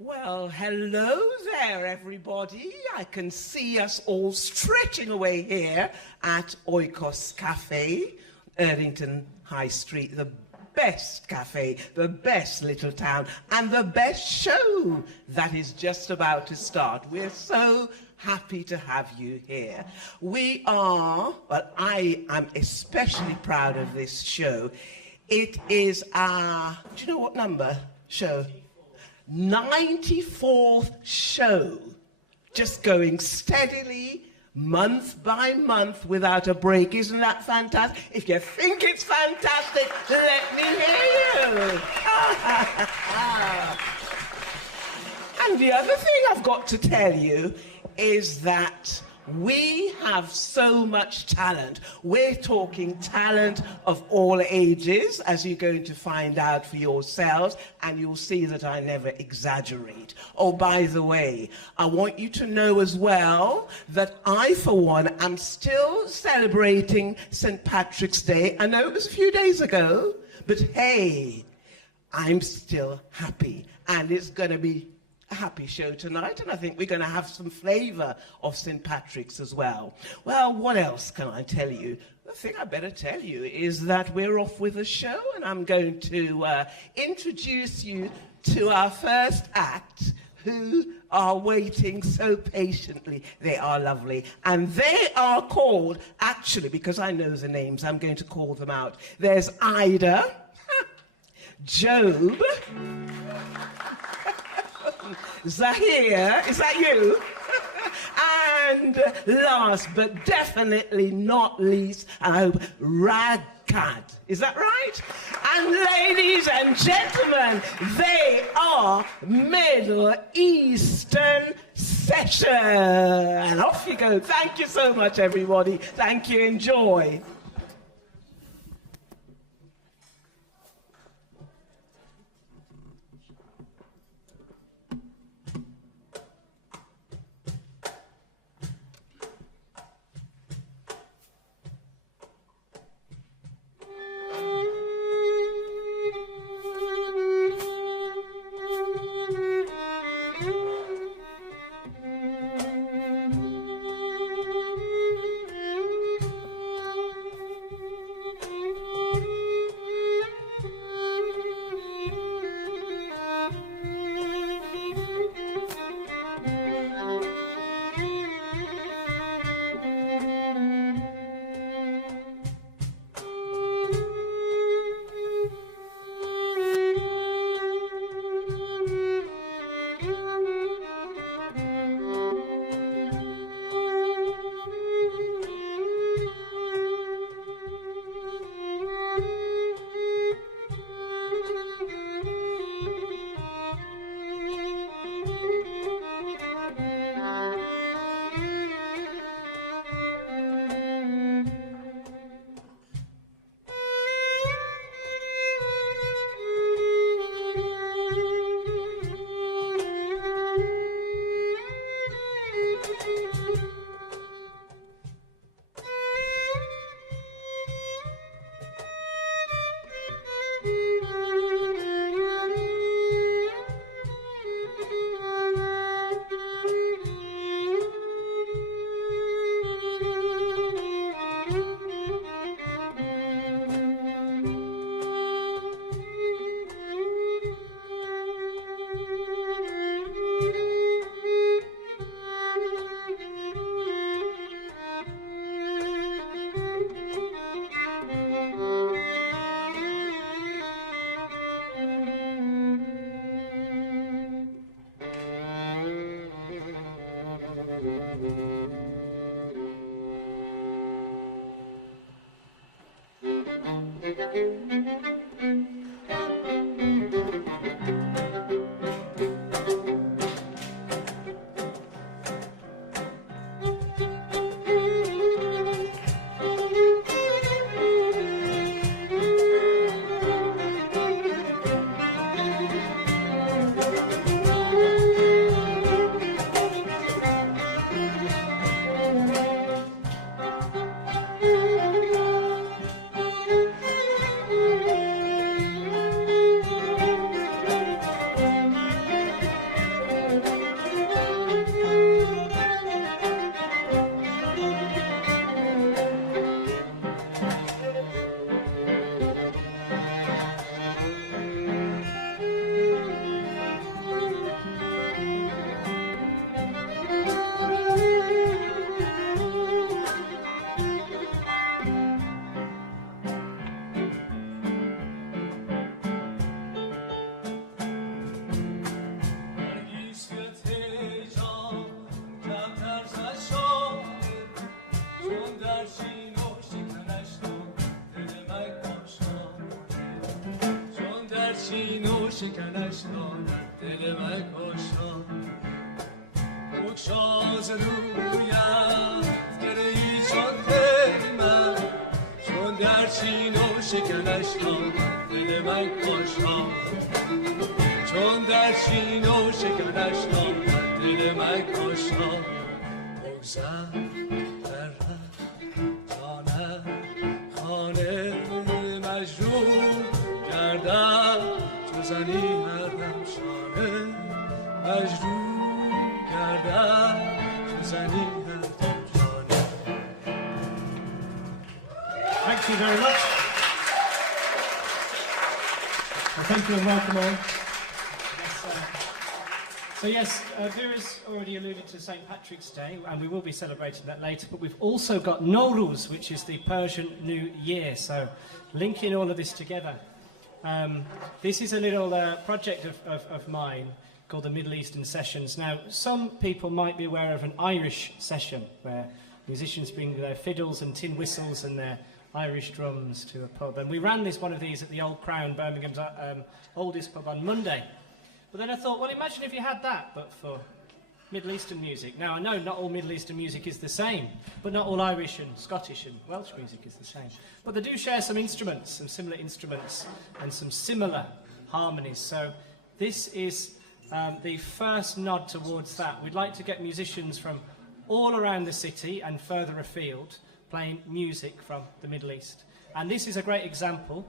Well, hello there, everybody. I can see us all stretching away here at Oikos Cafe, Erdington High Street, the best cafe, the best little town, and the best show that is just about to start. We're so happy to have you here. I am especially proud of this show. It is our, do you know what number show? 94th show, just going steadily, month by month, without a break. Isn't that fantastic? If you think it's fantastic, let me hear you. And the other thing I've got to tell you is that we have so much talent. We're talking talent of all ages, as you're going to find out for yourselves, and you'll see that I never exaggerate. Oh, by the way, I want you to know as well that I, for one, am still celebrating St. Patrick's Day. I know it was a few days ago, but hey, I'm still happy, and it's going to be a happy show tonight, and I think we're going to have some flavour of St. Patrick's as well. Well, what else can I tell you? The thing I better tell you is that we're off with a show, and I'm going to introduce you to our first act, who are waiting so patiently. They are lovely, and they are called, actually, because I know the names, I'm going to call them out. There's Ida, Job, Zahir, is that you? And last but definitely not least, I hope, Ragcad. Is that right? And ladies and gentlemen, they are Middle Eastern Session. And off you go. Thank you so much, everybody. Thank you. Enjoy. چین و شکنش دارد دل من کاشان بگشاز رویت گرهی چون دل من چون در چین و شکنش دارد دل من کاشان چون در چین و شکنش دارد دل من کاشان بگذر در جانم خانه مجروح گردم چو زنی هردم شانه مجروح گردم چو زنی هردم شانه. Thank you very much. Well, thank you and welcome all. So yes, Vera's already alluded to St. Patrick's Day, and we will be celebrating that later, but we've also got Nowruz, which is the Persian New Year, so linking all of this together. This is a little project of mine called the Middle Eastern Sessions. Now, some people might be aware of an Irish session, where musicians bring their fiddles and tin whistles and their Irish drums to a pub, and we ran one of these at the Old Crown, Birmingham's oldest pub, on Monday. But then I thought, well, imagine if you had that, but for Middle Eastern music. Now, I know not all Middle Eastern music is the same, but not all Irish and Scottish and Welsh music is the same. But they do share some instruments, some similar instruments, and some similar harmonies. So this is the first nod towards that. We'd like to get musicians from all around the city and further afield playing music from the Middle East. And this is a great example,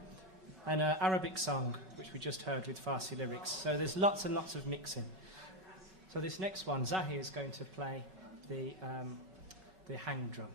an Arabic song, which we just heard with Farsi lyrics. So there's lots and lots of mixing. So this next one, Zahir is going to play the hang drum.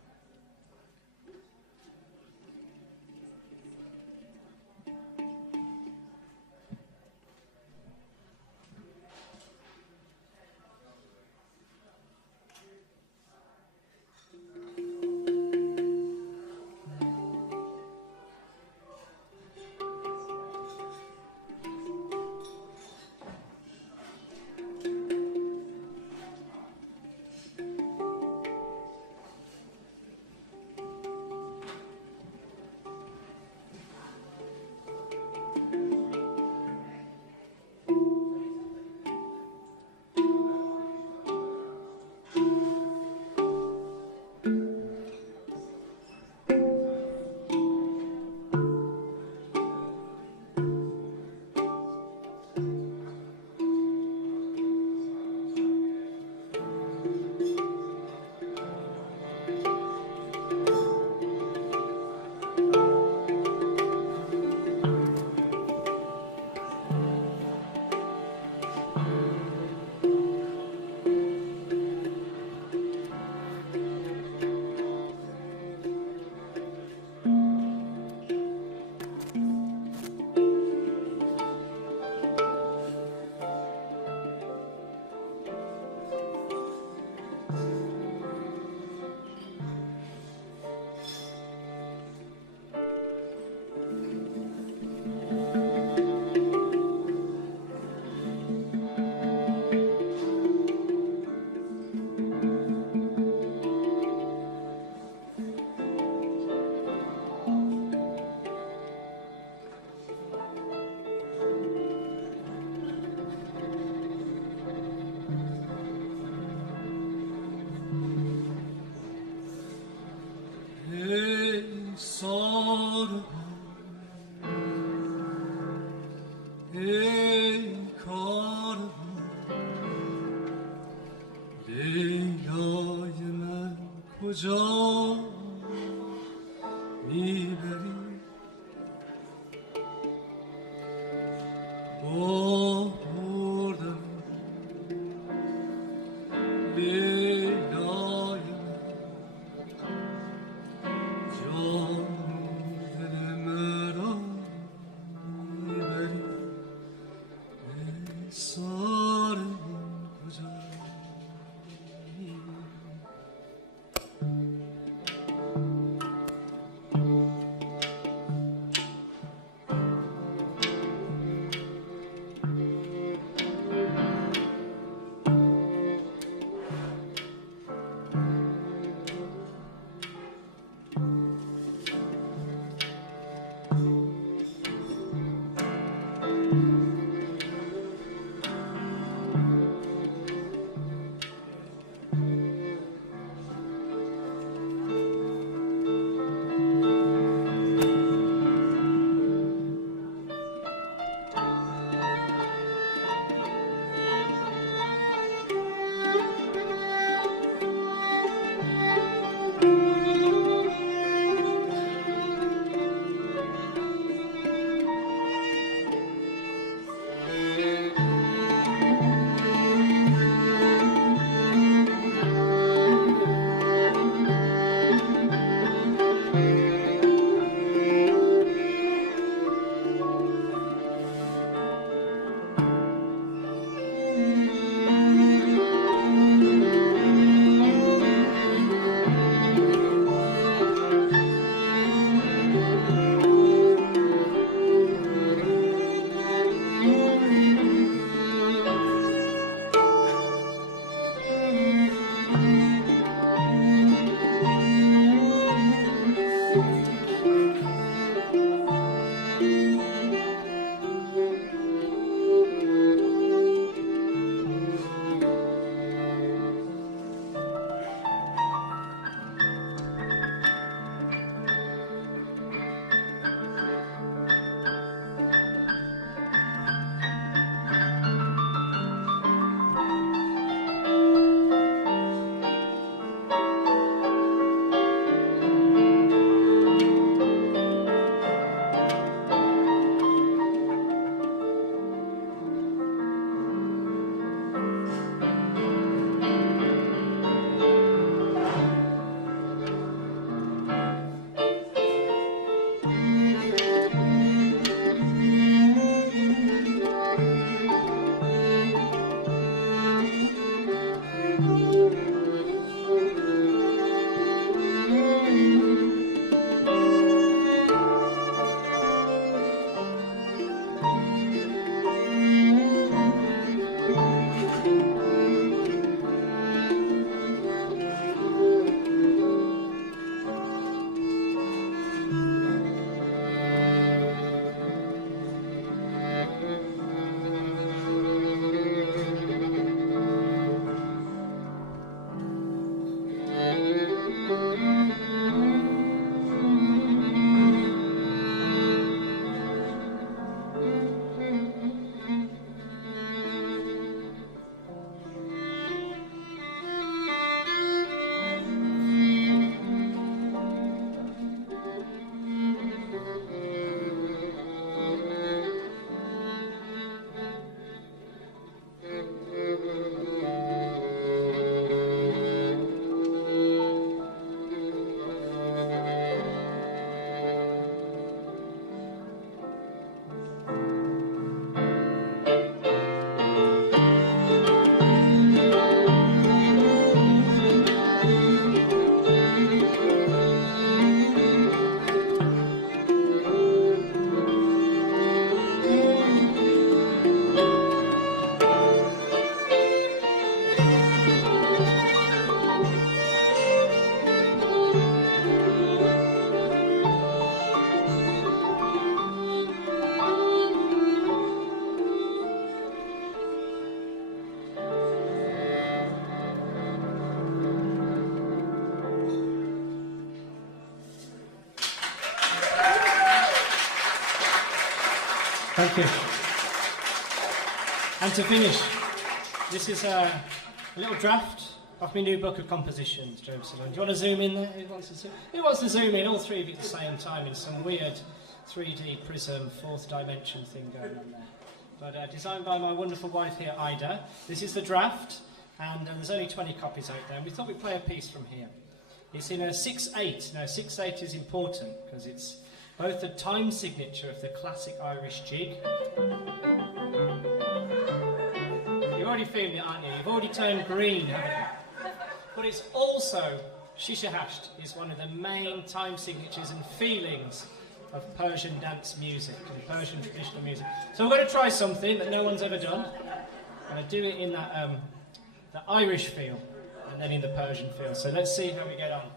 کجا میبری بردم لیلای جان دل مرا میبری سار کجا Thank you. And to finish, this is a little draft of my new book of compositions, Jerusalem. Do you want to zoom in there? Who wants to zoom in? All three of you at the same time in some weird 3D prism, fourth dimension thing going on there. But designed by my wonderful wife here, Ida. This is the draft, and there's only 20 copies out there. And we thought we'd play a piece from here. It's in a 6/8. Now, 6/8 is important because it's both the time signature of the classic Irish jig. You're already feeling it, aren't you? You've already turned green, haven't you? But it's also, Shishahasht is one of the main time signatures and feelings of Persian dance music and Persian traditional music. So we're going to try something that no one's ever done. I'm going to do it in that the Irish feel and then in the Persian feel. So let's see how we get on.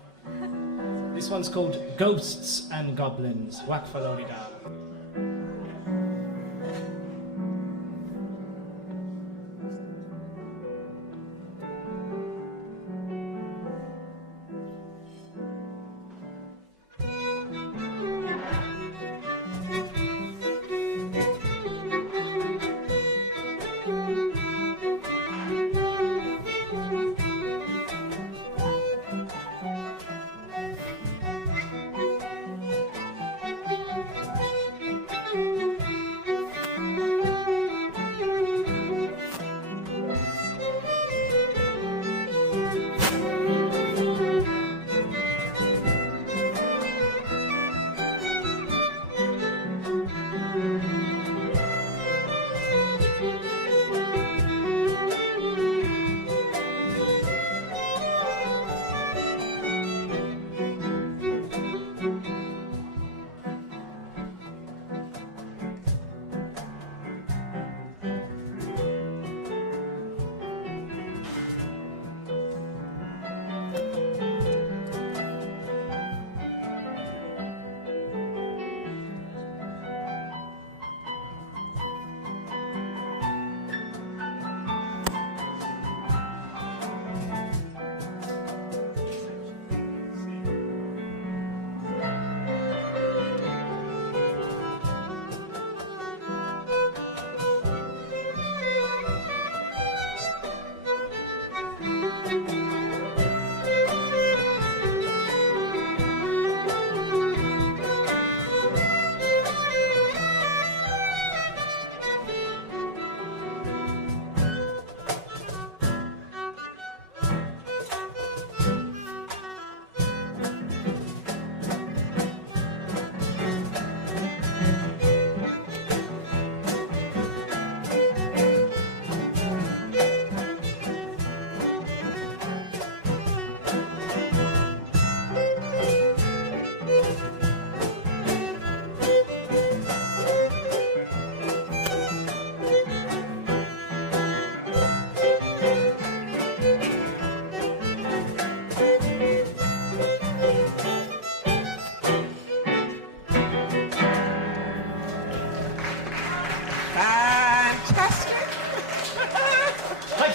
This one's called Ghosts and Goblins. Waqfa Lorida.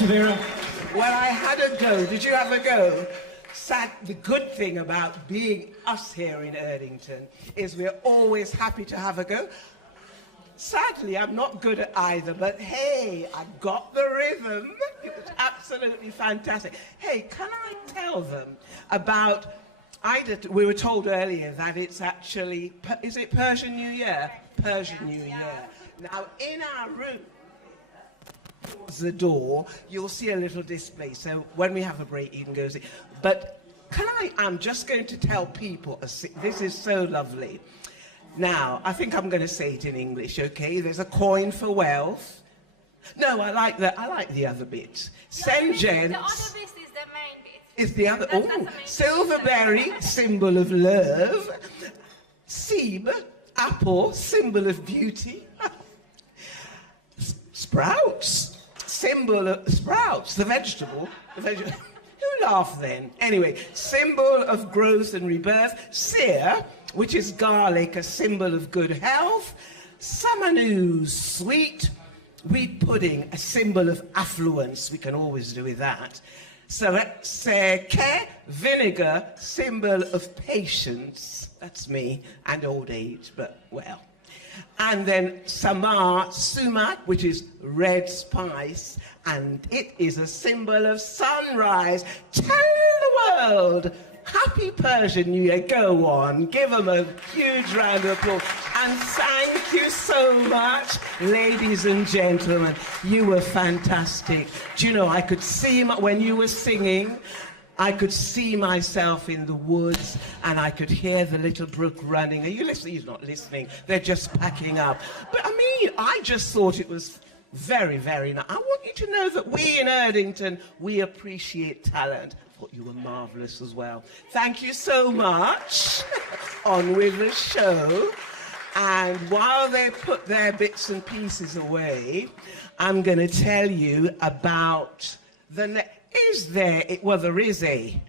Vera. Well, I had a go. Did you have a go? The good thing about being us here in Erdington is we're always happy to have a go. Sadly, I'm not good at either, but hey, I got the rhythm. It was absolutely fantastic. Hey, can I tell them about, we were told earlier that it's actually, is it Persian New Year? Persian New Year. Now, in our room, towards the door, you'll see a little display. So when we have a break, you can go see. But I'm just going to tell people, this is so lovely. Now, I think I'm going to say it in English, okay? There's a coin for wealth. No, I like the other bit. Send gents. The other bit is the main bit. Is the other, That's the main silverberry, symbol of love. Sebe, apple, symbol of beauty. Sprouts, symbol of sprouts, the vegetable. Who laughed then? Anyway, symbol of growth and rebirth. Sear, which is garlic, a symbol of good health. Samanu, sweet. Wheat pudding, a symbol of affluence. We can always do with that. Seke, vinegar, symbol of patience. That's me, and old age, but well. And then sumac, which is red spice, and it is a symbol of sunrise. Tell the world, happy Persian New Year. Go on, give them a huge round of applause. And thank you so much, ladies and gentlemen. You were fantastic. Do you know, I could see, when you were singing, I could see myself in the woods, and I could hear the little brook running. Are you listening? He's not listening. They're just packing up. But I mean, I just thought it was very, very nice. I want you to know that we in Erdington, we appreciate talent. I thought you were marvellous as well. Thank you so much. On with the show. And while they put their bits and pieces away, I'm going to tell you about the... there is a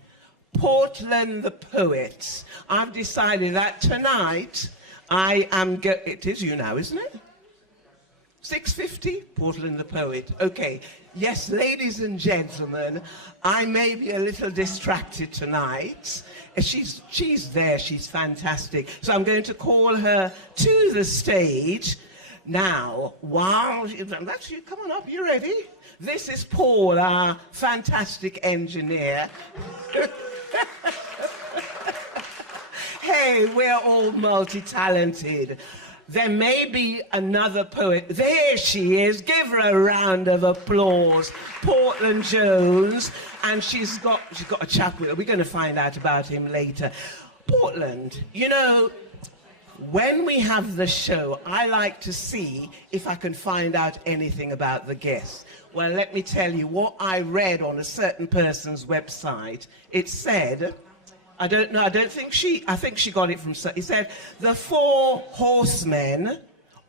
Portland the Poet. I've decided that tonight I am it is you now, isn't it? 6:50, Portland the Poet. Okay. Yes, ladies and gentlemen, I may be a little distracted tonight. She's there, she's fantastic. So I'm going to call her to the stage. Now, that's you, come on up, you ready? This is Paul, our fantastic engineer. Hey, we're all multi-talented. There may be another poet. There she is. Give her a round of applause. Portland Jones. And she's got a chap with her. We're going to find out about him later. Portland, you know, when we have the show, I like to see if I can find out anything about the guests. Well, let me tell you what I read on a certain person's website. It said, I think she got it from, it said, the 4 horsemen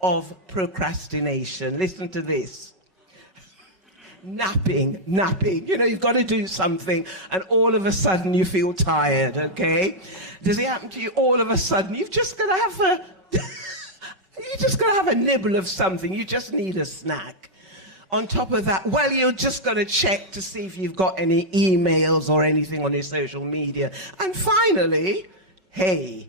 of procrastination. Listen to this. Napping. You know, you've got to do something, and all of a sudden you feel tired, okay? Does it happen to you all of a sudden? You've just got to have a nibble of something. You just need a snack. On top of that, well, you're just going to check to see if you've got any emails or anything on your social media. And finally, hey,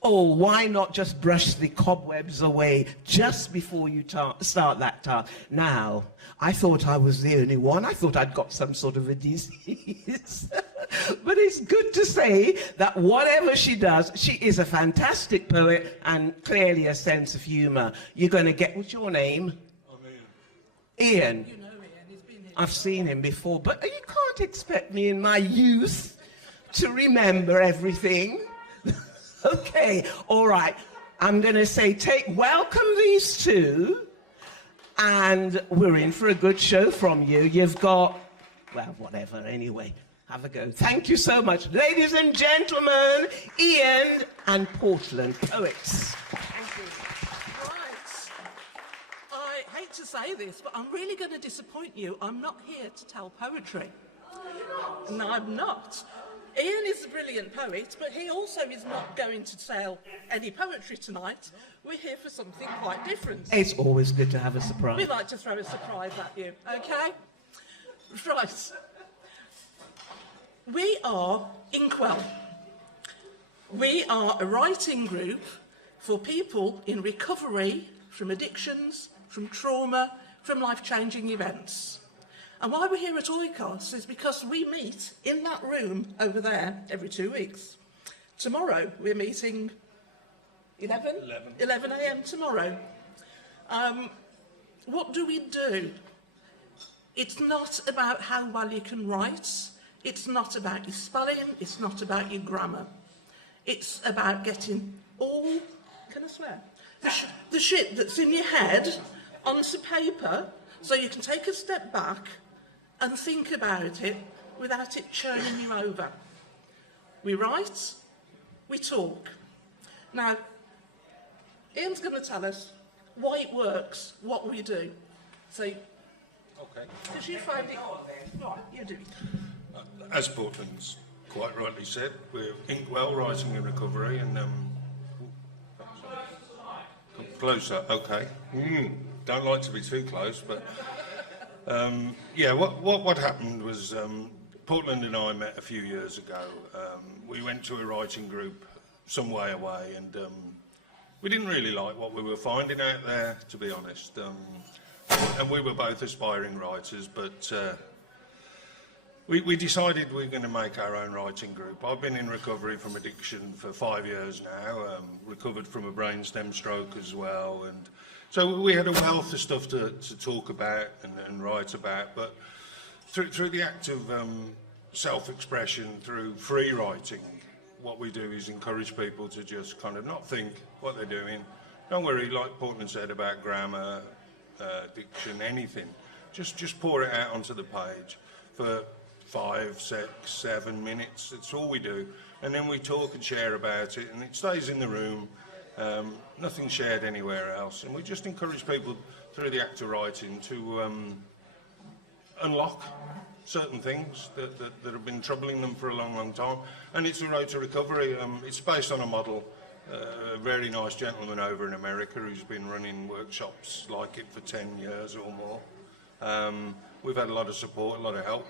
why not just brush the cobwebs away just before you start that task? Now, I thought I was the only one. I thought I'd got some sort of a disease. But it's good to say that whatever she does, she is a fantastic poet and clearly a sense of humour. You're going to get, what's your name? Ian. You know Ian, he's been here. I've seen him before, but you can't expect me in my youth to remember everything. Okay, all right. I'm going to say, welcome these two, and we're in for a good show from you. You've got, well, whatever, anyway. Have a go. Thank you so much. Ladies and gentlemen, Ian and Portland Poets. I hate to say this, but I'm really going to disappoint you. I'm not here to tell poetry. No, I'm not. Ian is a brilliant poet, but he also is not going to tell any poetry tonight. We're here for something quite different. It's always good to have a surprise. We like to throw a surprise at you, okay? Right. We are Inkwell. We are a writing group for people in recovery from addictions, from trauma, from life-changing events. And why we're here at Oikos is because we meet in that room over there every 2 weeks. Tomorrow we're meeting 11 a.m. tomorrow. What do we do? It's not about how well you can write. It's not about your spelling. It's not about your grammar. It's about getting all, can I swear? The shit that's in your head onto paper so you can take a step back and think about it without it churning you over. We write, we talk. Now, Ian's going to tell us why it works, what we do. So, okay. Because you find it... Right, you do. As Portland's quite rightly said, we're Inkwell, Writing in Recovery, and... Closer, okay. Don't like to be too close, but... yeah, what happened was Portland and I met a few years ago. We went to a writing group some way away, and we didn't really like what we were finding out there, to be honest. And we were both aspiring writers, but we decided we were going to make our own writing group. I've been in recovery from addiction for 5 years now, recovered from a brainstem stroke as well, and so we had a wealth of stuff to talk about and write about, but through the act of self-expression, through free writing, what we do is encourage people to just kind of not think what they're doing. Don't worry, like Portland said about grammar, diction, anything. Just pour it out onto the page for 5, 6, 7 minutes. That's all we do. And then we talk and share about it, and it stays in the room. Nothing shared anywhere else. And we just encourage people through the act of writing to unlock certain things that have been troubling them for a long, long time. And it's a road to recovery. It's based on a model. A very nice gentleman over in America who's been running workshops like it for 10 years or more. We've had a lot of support, a lot of help.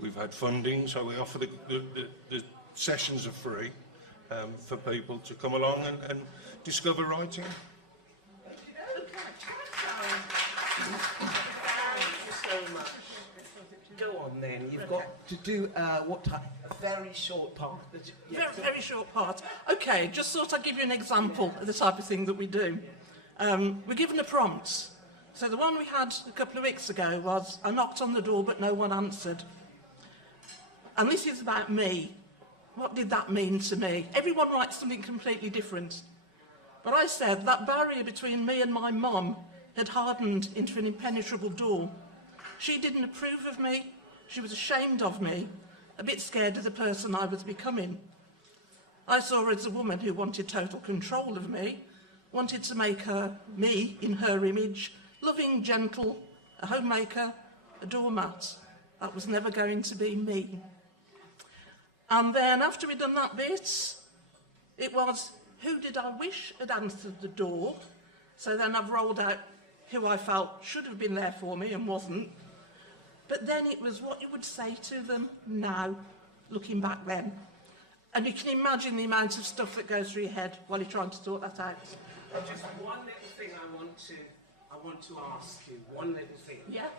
We've had funding, so we offer the sessions are free for people to come along and discover writing. Thank you so much. Go on then, you've got to do what type? A very short part. Very short part. Okay, just thought I'd give you an example of the type of thing that we do. We're given a prompt. So the one we had a couple of weeks ago was, I knocked on the door but no one answered. And this is about me. What did that mean to me? Everyone writes something completely different. But I said that barrier between me and my mum had hardened into an impenetrable door. She didn't approve of me. She was ashamed of me, a bit scared of the person I was becoming. I saw her as a woman who wanted total control of me, wanted to make her, me, in her image, loving, gentle, a homemaker, a doormat. That was never going to be me. And then after we'd done that bit, it was, who did I wish had answered the door? So then I've rolled out who I felt should have been there for me and wasn't. But then it was what you would say to them now, looking back then. And you can imagine the amount of stuff that goes through your head while you're trying to sort that out. Just one little thing I want to ask you, one little thing. Yeah?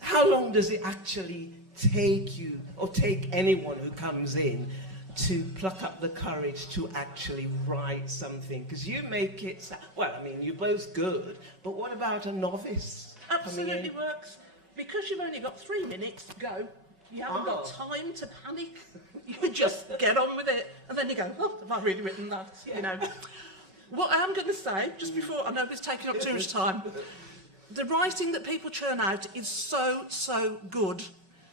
How long does it actually take you, or take anyone who comes in, to pluck up the courage to actually write something? Because you make it, well, I mean, you're both good, but what about a novice? Absolutely works. Because you've only got 3 minutes to go, you haven't got time to panic. You just get on with it, and then you go, oh, have I really written that? Yeah. You know. What I am going to say, just before, I know it's taking up too much time, the writing that people churn out is so good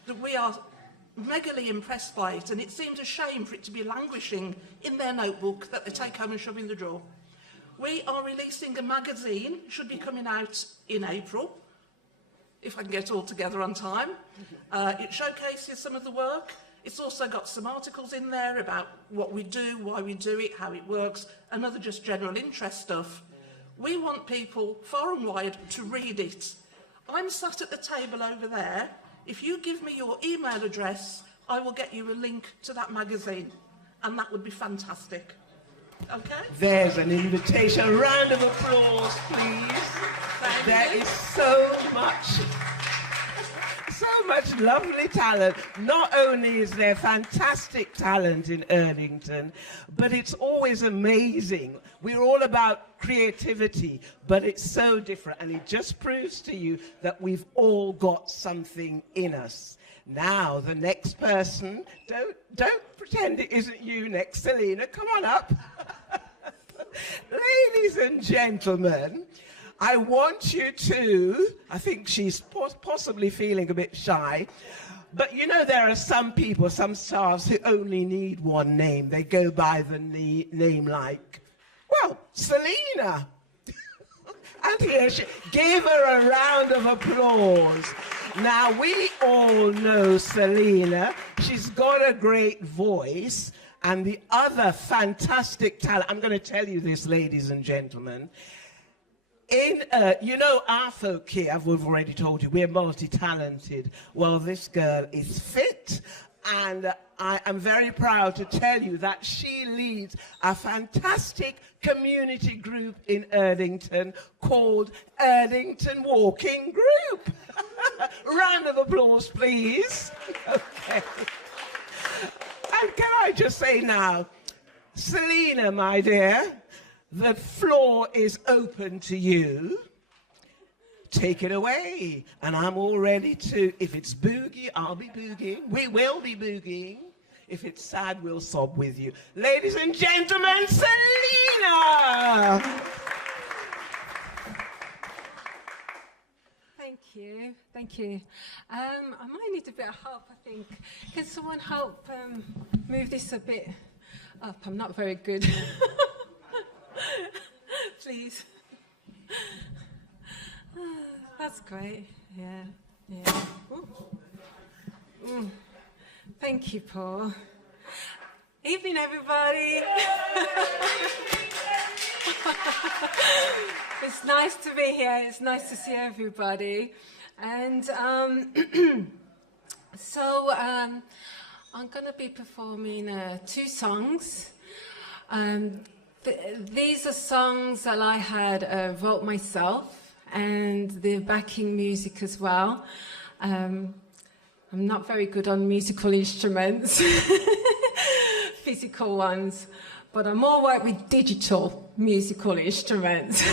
that we are megally impressed by it, and it seems a shame for it to be languishing in their notebook that they take home and shove in the drawer. We are releasing a magazine, should be coming out in April, if I can get it all together on time. It showcases some of the work. It's also got some articles in there about what we do, why we do it, how it works, and other just general interest stuff. We want people far and wide to read it. I'm sat at the table over there. If you give me your email address, I will get you a link to that magazine, and that would be fantastic. Okay? There's an invitation. A round of applause, please. There is so much lovely talent. Not only is there fantastic talent in Erdington, but it's always amazing. We're all about creativity, but it's so different, and it just proves to you that we've all got something in us. Now, the next person, don't pretend it isn't you next, Selena, come on up. Ladies and gentlemen, I want you to, I think she's possibly feeling a bit shy, but you know there are some people, some stars who only need one name. They go by the name like, well, Selena. And here she, give her a round of applause. Now, we all know Selena. She's got a great voice, and the other fantastic talent, I'm going to tell you this, ladies and gentlemen. You know, our folk here, we've already told you, we're multi-talented. Well, this girl is fit And I am very proud to tell you that she leads a fantastic community group in Erdington called Erdington Walking Group. Round of applause, please. Okay. And can I just say now, Selena, my dear, the floor is open to you. Take it away. And I'm all ready to, if it's boogie, I'll be boogieing. We will be boogieing. If it's sad, we'll sob with you. Ladies and gentlemen, Selena! Thank you, thank you. I might need a bit of help, I think. Can someone help move this a bit up? I'm not very good. Please. That's great, yeah. Thank you, Paul. Evening, everybody. It's nice to be here. It's nice to see everybody. And so I'm going to be performing 2 songs. These are songs that I had wrote myself, and the backing music as well. I'm not very good on musical instruments, physical ones, but I'm all right with digital musical instruments.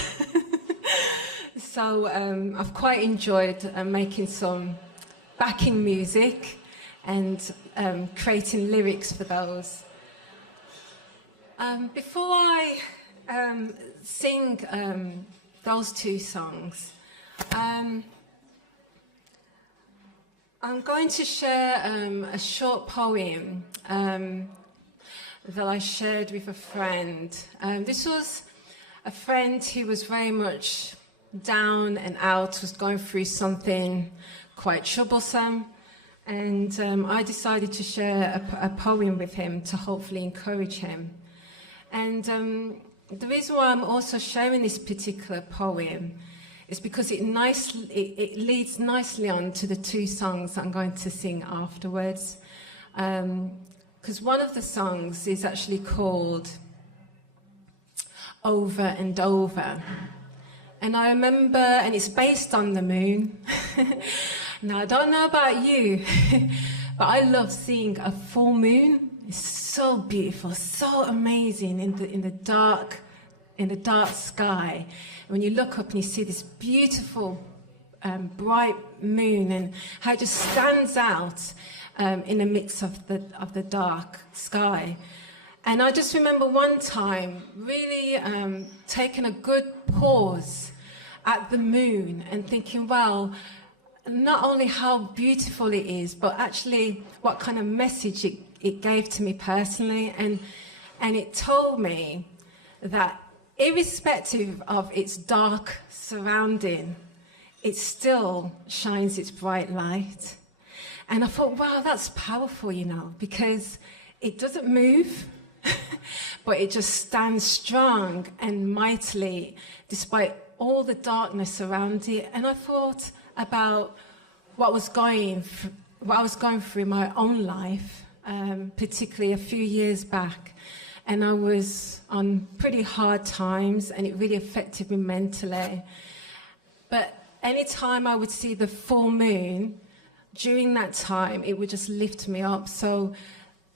So I've quite enjoyed making some backing music and creating lyrics for those. Before I sing those 2 songs, I'm going to share a short poem that I shared with a friend. This was a friend who was very much down and out, was going through something quite troublesome, and I decided to share a poem with him to hopefully encourage him. And the reason why I'm also sharing this particular poem is because it leads nicely on to the 2 songs I'm going to sing afterwards. Because one of the songs is actually called Over and Over. And I remember, and it's based on the moon. Now, I don't know about you, but I love seeing a full moon. It's so beautiful, so amazing in the dark sky. When you look up and you see this beautiful, bright moon, and how it just stands out in the midst of the dark sky. And I just remember one time really taking a good pause at the moon and thinking, well, not only how beautiful it is, but actually what kind of message it gave to me personally. And it told me that irrespective of its dark surrounding, it still shines its bright light. And I thought, wow, that's powerful, you know, because it doesn't move, but it just stands strong and mightily despite all the darkness around it. And I thought about what I was going through in my own life, particularly a few years back. And I was on pretty hard times, and it really affected me mentally. But any time I would see the full moon, during that time, it would just lift me up. So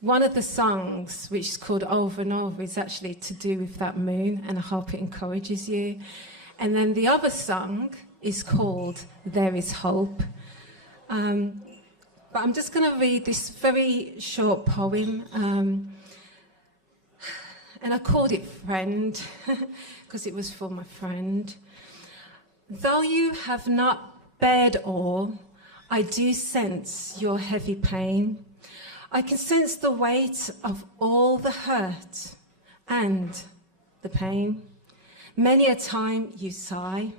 one of the songs, which is called Over and Over, is actually to do with that moon, and I hope it encourages you. And then the other song is called There Is Hope. But I'm just going to read this very short poem. And I called it Friend, because it was for my friend. Though you have not bared all, I do sense your heavy pain. I can sense the weight of all the hurt and the pain. Many a time you sigh,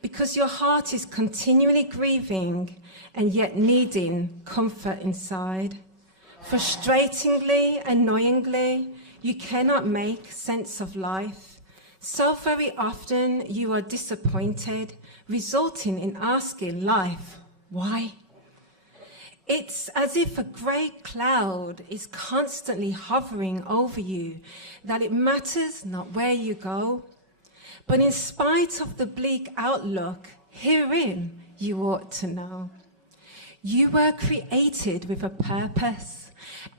because your heart is continually grieving and yet needing comfort inside. Frustratingly, annoyingly, you cannot make sense of life. So very often you are disappointed, resulting in asking life, why? It's as if a grey cloud is constantly hovering over you, that it matters not where you go. But in spite of the bleak outlook, herein you ought to know. You were created with a purpose,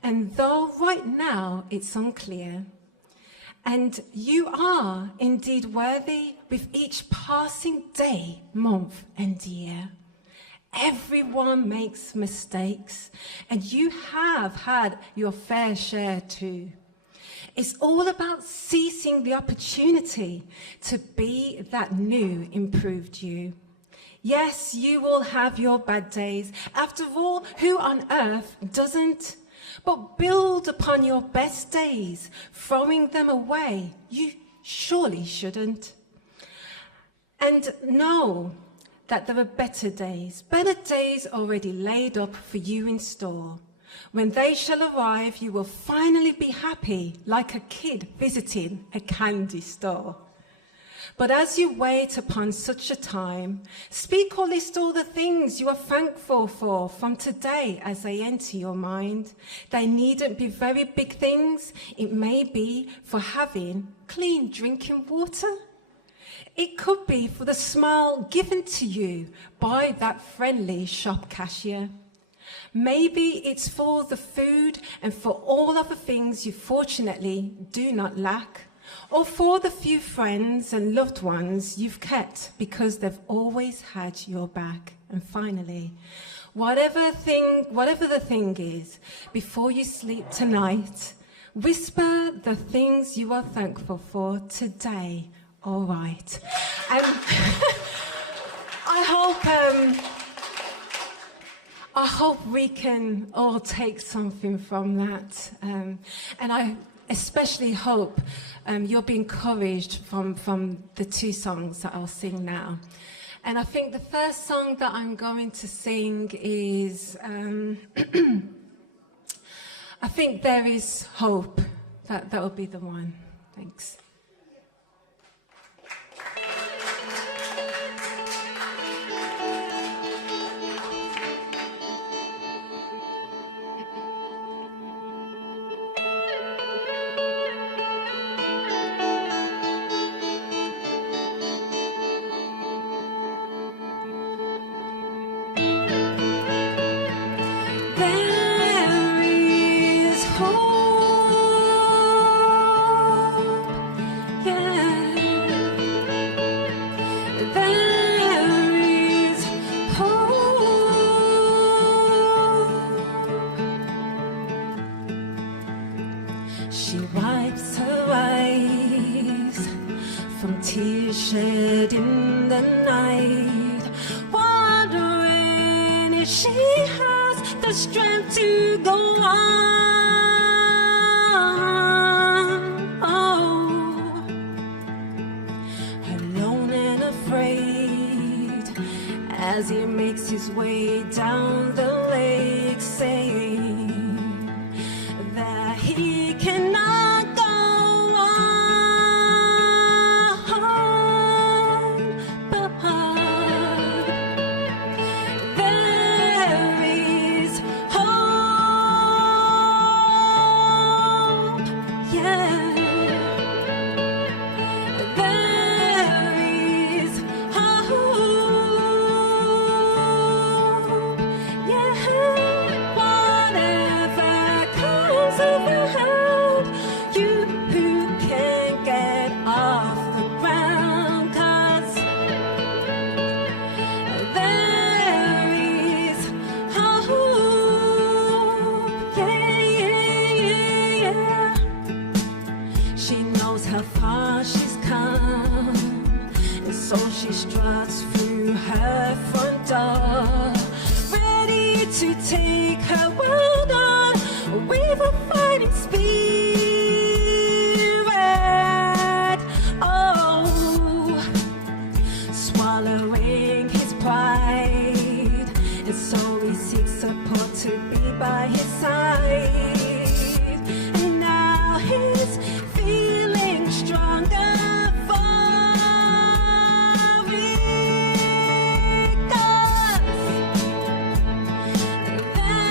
and though right now it's unclear, and you are indeed worthy with each passing day, month, and year. Everyone makes mistakes, and you have had your fair share too. It's all about seizing the opportunity to be that new, improved you. Yes, you will have your bad days. After all, who on earth doesn't? But build upon your best days, throwing them away. You surely shouldn't. And know that there are better days already laid up for you in store. When they shall arrive, you will finally be happy, like a kid visiting a candy store. But as you wait upon such a time, speak or list all the things you are thankful for from today as they enter your mind. They needn't be very big things. It may be for having clean drinking water. It could be for the smile given to you by that friendly shop cashier. Maybe it's for the food and for all other things you fortunately do not lack, or for the few friends and loved ones you've kept because they've always had your back. And finally, whatever the thing is, before you sleep tonight, whisper the things you are thankful for today. All right. I hope we can all take something from that. And I especially hope you'll be encouraged from the two songs that I'll sing now. And I think the first song that I'm going to sing is, I think There Is Hope. That will be the one. Thanks. She wipes her eyes from tears shed in the night, wondering if she has the strength to go on. Oh, alone and afraid as he makes his way down the lake, saying that he cannot go on, but there is hope, yeah. There is hope, yeah. Whatever comes around, you who can get off the ground, 'cause there is hope, yeah. She knows how far she's come, and so she struts through her front door, ready to take her world on with a fighting spirit. Oh, swallowing his pride, and so he seeks support to be by his side. And now he's feeling stronger for it, 'cause there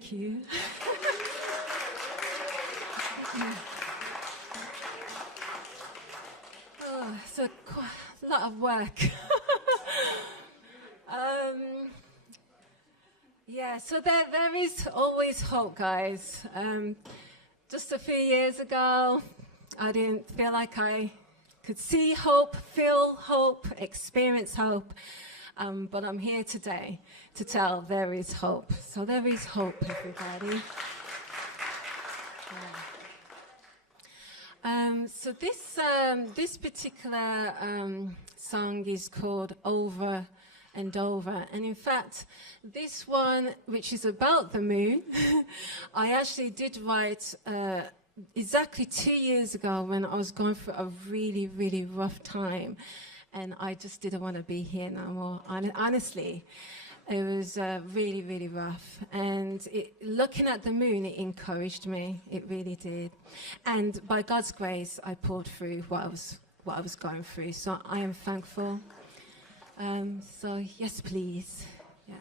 Thank you. Oh, so quite a lot of work. Yeah, so there is always hope, guys. Just a few years ago, I didn't feel like I could see hope, feel hope, experience hope. But I'm here today to tell there is hope. So there is hope, everybody. So this particular song is called Over and Over. And in fact, this one, which is about the moon, I actually did write exactly 2 years ago when I was going through a really, really rough time. And I just didn't want to be here no more. Honestly, it was really, really rough. And looking at the moon, it encouraged me. It really did. And by God's grace, I pulled through what I was going through. So I am thankful. So yes, please. Yeah.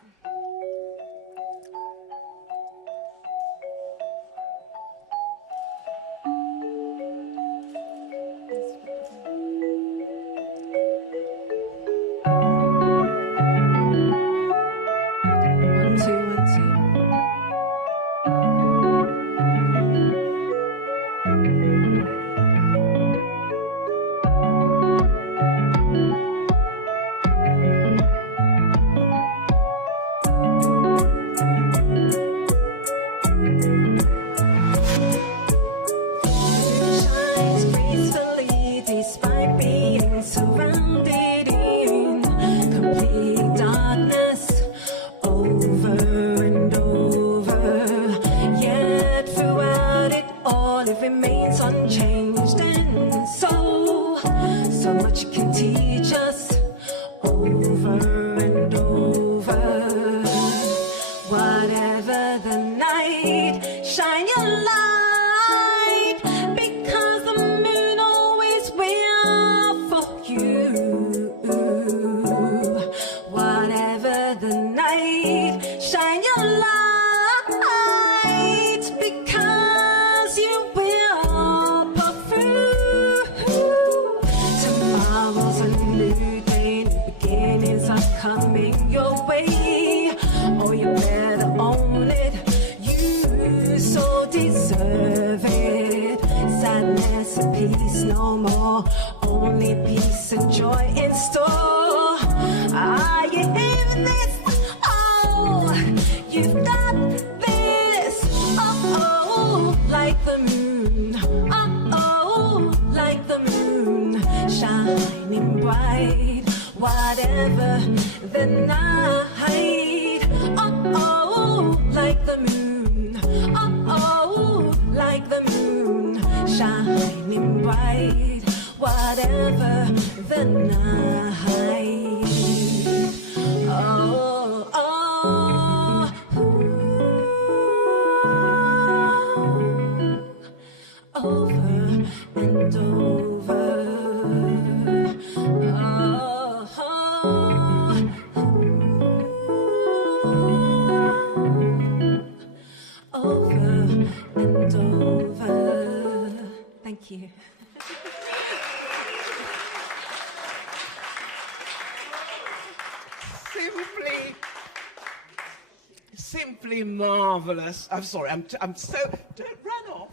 Simply marvelous. I'm sorry, I'm so, don't run off.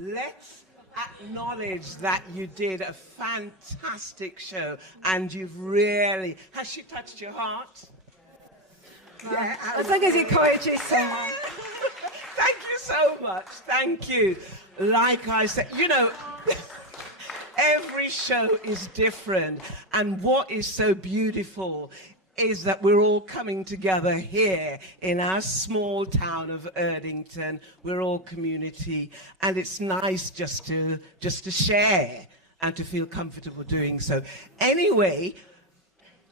Let's acknowledge that you did a fantastic show and you've really, has she touched your heart? Yeah, as long as you encourages someone. Thank you so much, thank you. Like I said, you know, every show is different, and what is so beautiful is that we're all coming together here in our small town of Erdington. We're all community, and it's nice just to share and to feel comfortable doing so. Anyway,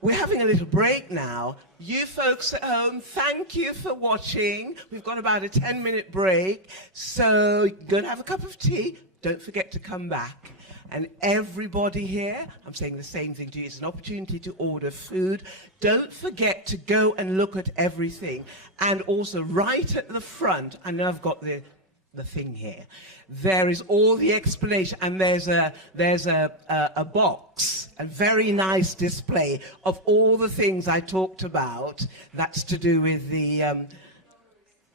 we're having a little break now. You folks at home, thank you for watching. We've got about a 10-minute break, so go and have a cup of tea. Don't forget to come back. And everybody here, I'm saying the same thing to you, it's an opportunity to order food. Don't forget to go and look at everything. And also right at the front, I know I've got the thing here, there is all the explanation, and there's a box, a very nice display of all the things I talked about that's to do with the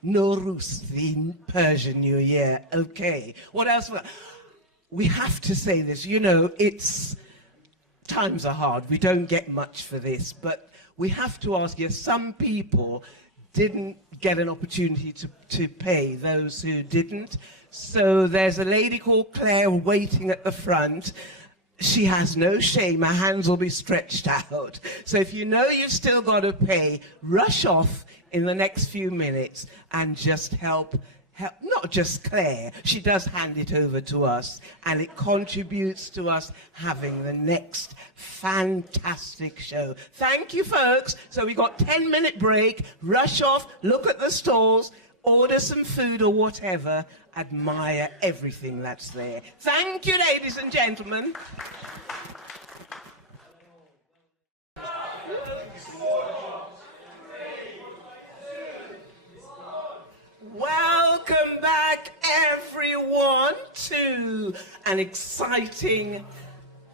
Nowruz, the Persian New Year. Okay, what else? We have to say this, you know, times are hard, we don't get much for this, but we have to ask you, some people didn't get an opportunity to pay, those who didn't. So there's a lady called Claire waiting at the front. She has no shame, her hands will be stretched out. So if you know you've still got to pay, rush off in the next few minutes and just help, not just Claire, she does hand it over to us, and it contributes to us having the next fantastic show. Thank you, folks. So we got 10-minute break, rush off, look at the stalls, order some food or whatever, admire everything that's there. Thank you, ladies and gentlemen. Welcome back, everyone, to an exciting,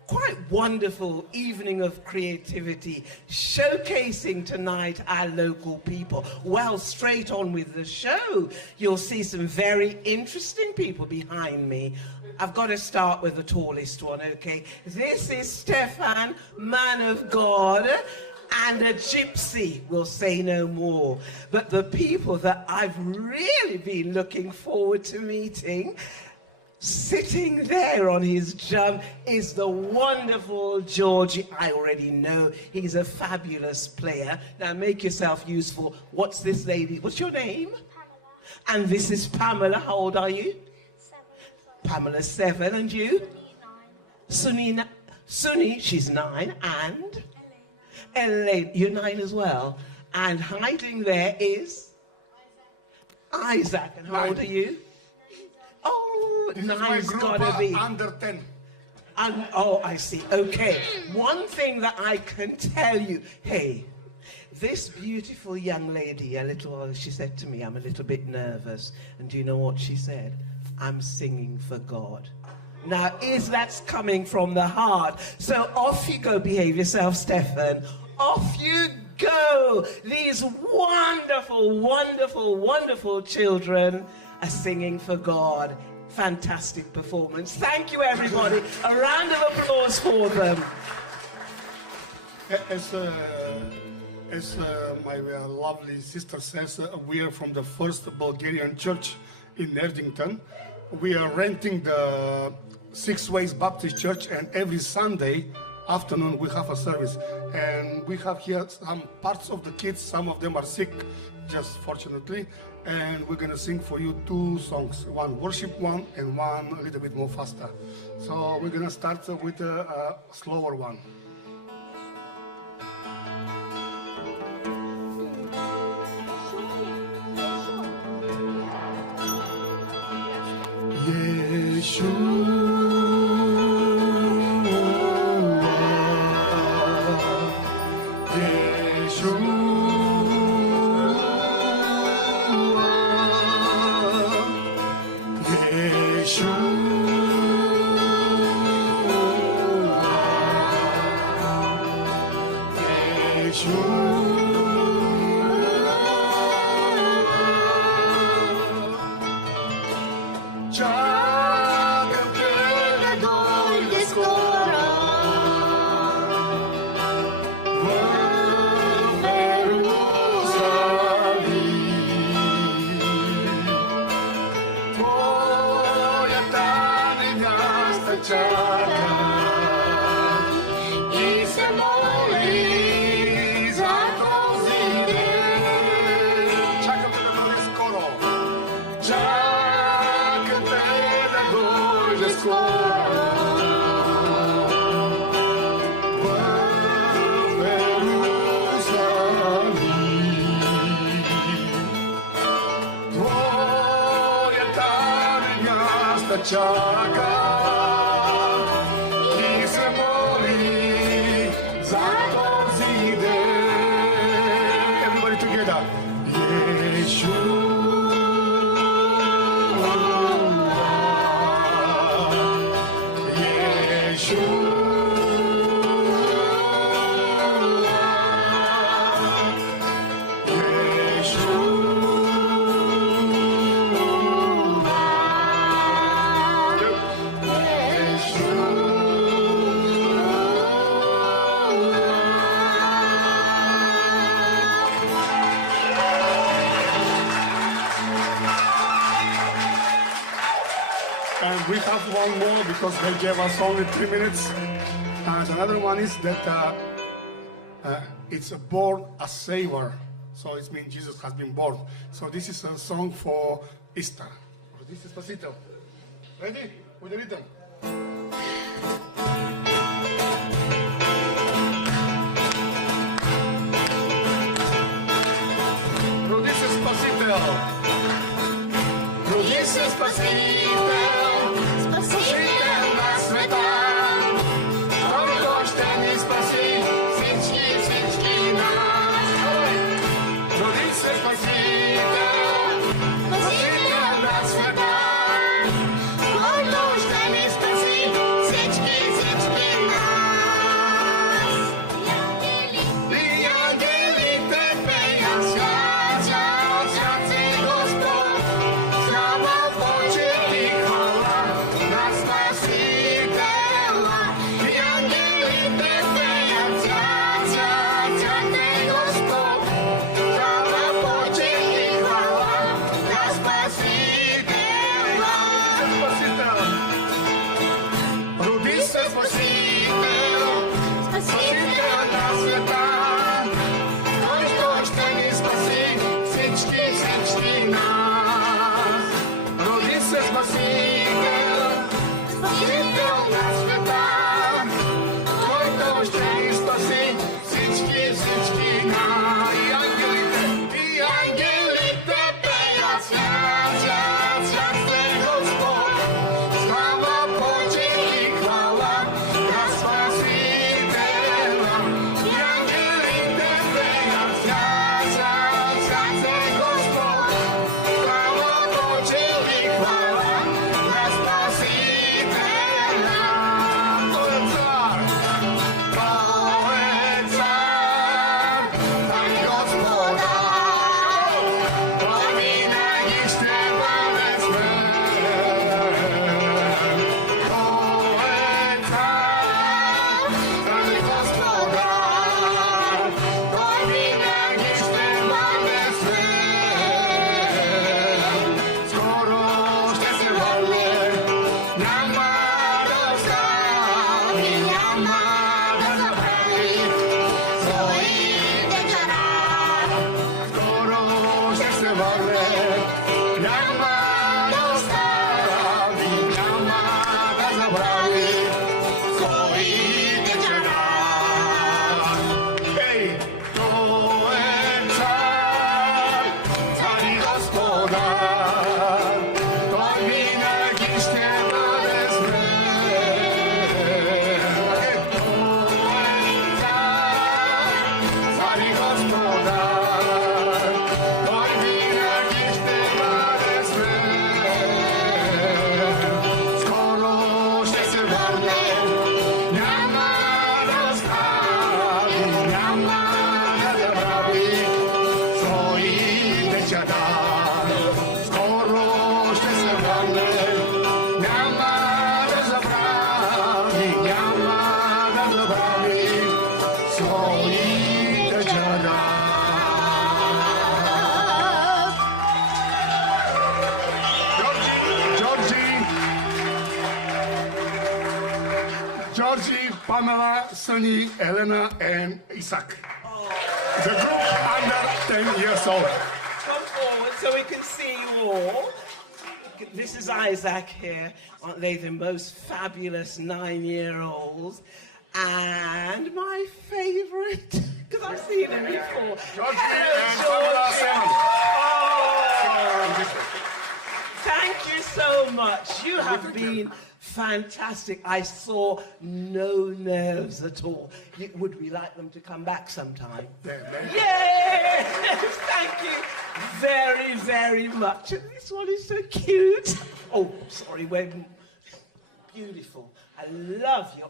quite wonderful evening of creativity, showcasing tonight our local people. Well, straight on with the show, you'll see some very interesting people behind me. I've got to start with the tallest one, okay? This is Stefan, man of God, and a gypsy, will say no more. But the people that I've really been looking forward to meeting, sitting there on his drum, is the wonderful Georgie. I already know he's a fabulous player. Now make yourself useful. What's this lady? What's your name? Pamela. And this is Pamela. How old are you? 7. Pamela, 7. And you? Sunny, 9. Sunny, she's 9. And? Elaine, you're 9 as well. And hiding there is? Isaac. And how old are you? Oh, This is my 9's group, gotta be. under 10. Oh, I see. Okay. One thing that I can tell you, hey, this beautiful young lady, she said to me, I'm a little bit nervous. And do you know what she said? I'm singing for God. Now, that's coming from the heart. So off you go, behave yourself, Stefan. Off you go. These wonderful, wonderful, wonderful children are singing for God. Fantastic performance. Thank you, everybody. A round of applause for them. As my lovely sister says, we are from the first Bulgarian church in Erdington. We are renting the Six Ways Baptist Church, and every Sunday afternoon we have a service. And we have here some parts of the kids, some of them are sick, just fortunately. And we're gonna sing for you 2 songs, one worship one and one a little bit more faster. So we're gonna start with a slower one. Чака And we have one more because they gave us only 3 minutes. And another one is that it's born a savior. So it means Jesus has been born. So this is a song for Easter. This is Pasito. Ready? With the rhythm. Georgie, Pamela, Sunny, Elena, and Isaac. The group under 10 years old. Come forward so we can see you all. This is Isaac here. Aren't they the most fabulous 9-year-olds? And my favourite, because I've seen him before. Georgie and Pamela, 7. Thank you so much. You have been fantastic. I saw no nerves at all. Would we like them to come back sometime? Yes! Thank you very, very much. And this one is so cute. Oh, sorry, we're beautiful. I love your,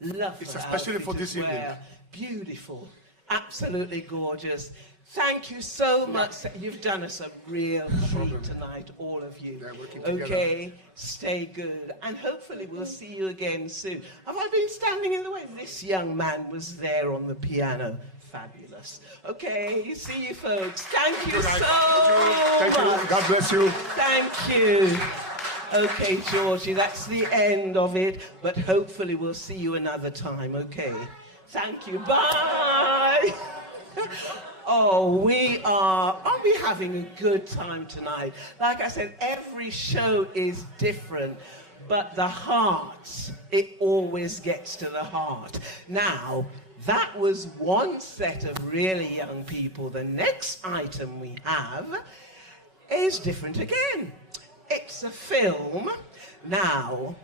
love It's her especially for outfit this as evening. well. Beautiful. Absolutely gorgeous. Thank you so much. You've done us a real treat tonight, all of you. They're working together. Okay, stay good. And hopefully we'll see you again soon. Have I been standing in the way? This young man was there on the piano. Fabulous. Okay, see you folks. Thank you so much. Thank you. God bless you. Thank you. Okay, Georgie, that's the end of it, but hopefully we'll see you another time, okay? Thank you. Bye! Oh, aren't we having a good time tonight? Like I said, every show is different, but the heart, it always gets to the heart. Now, that was one set of really young people. The next item we have is different again. It's a film now,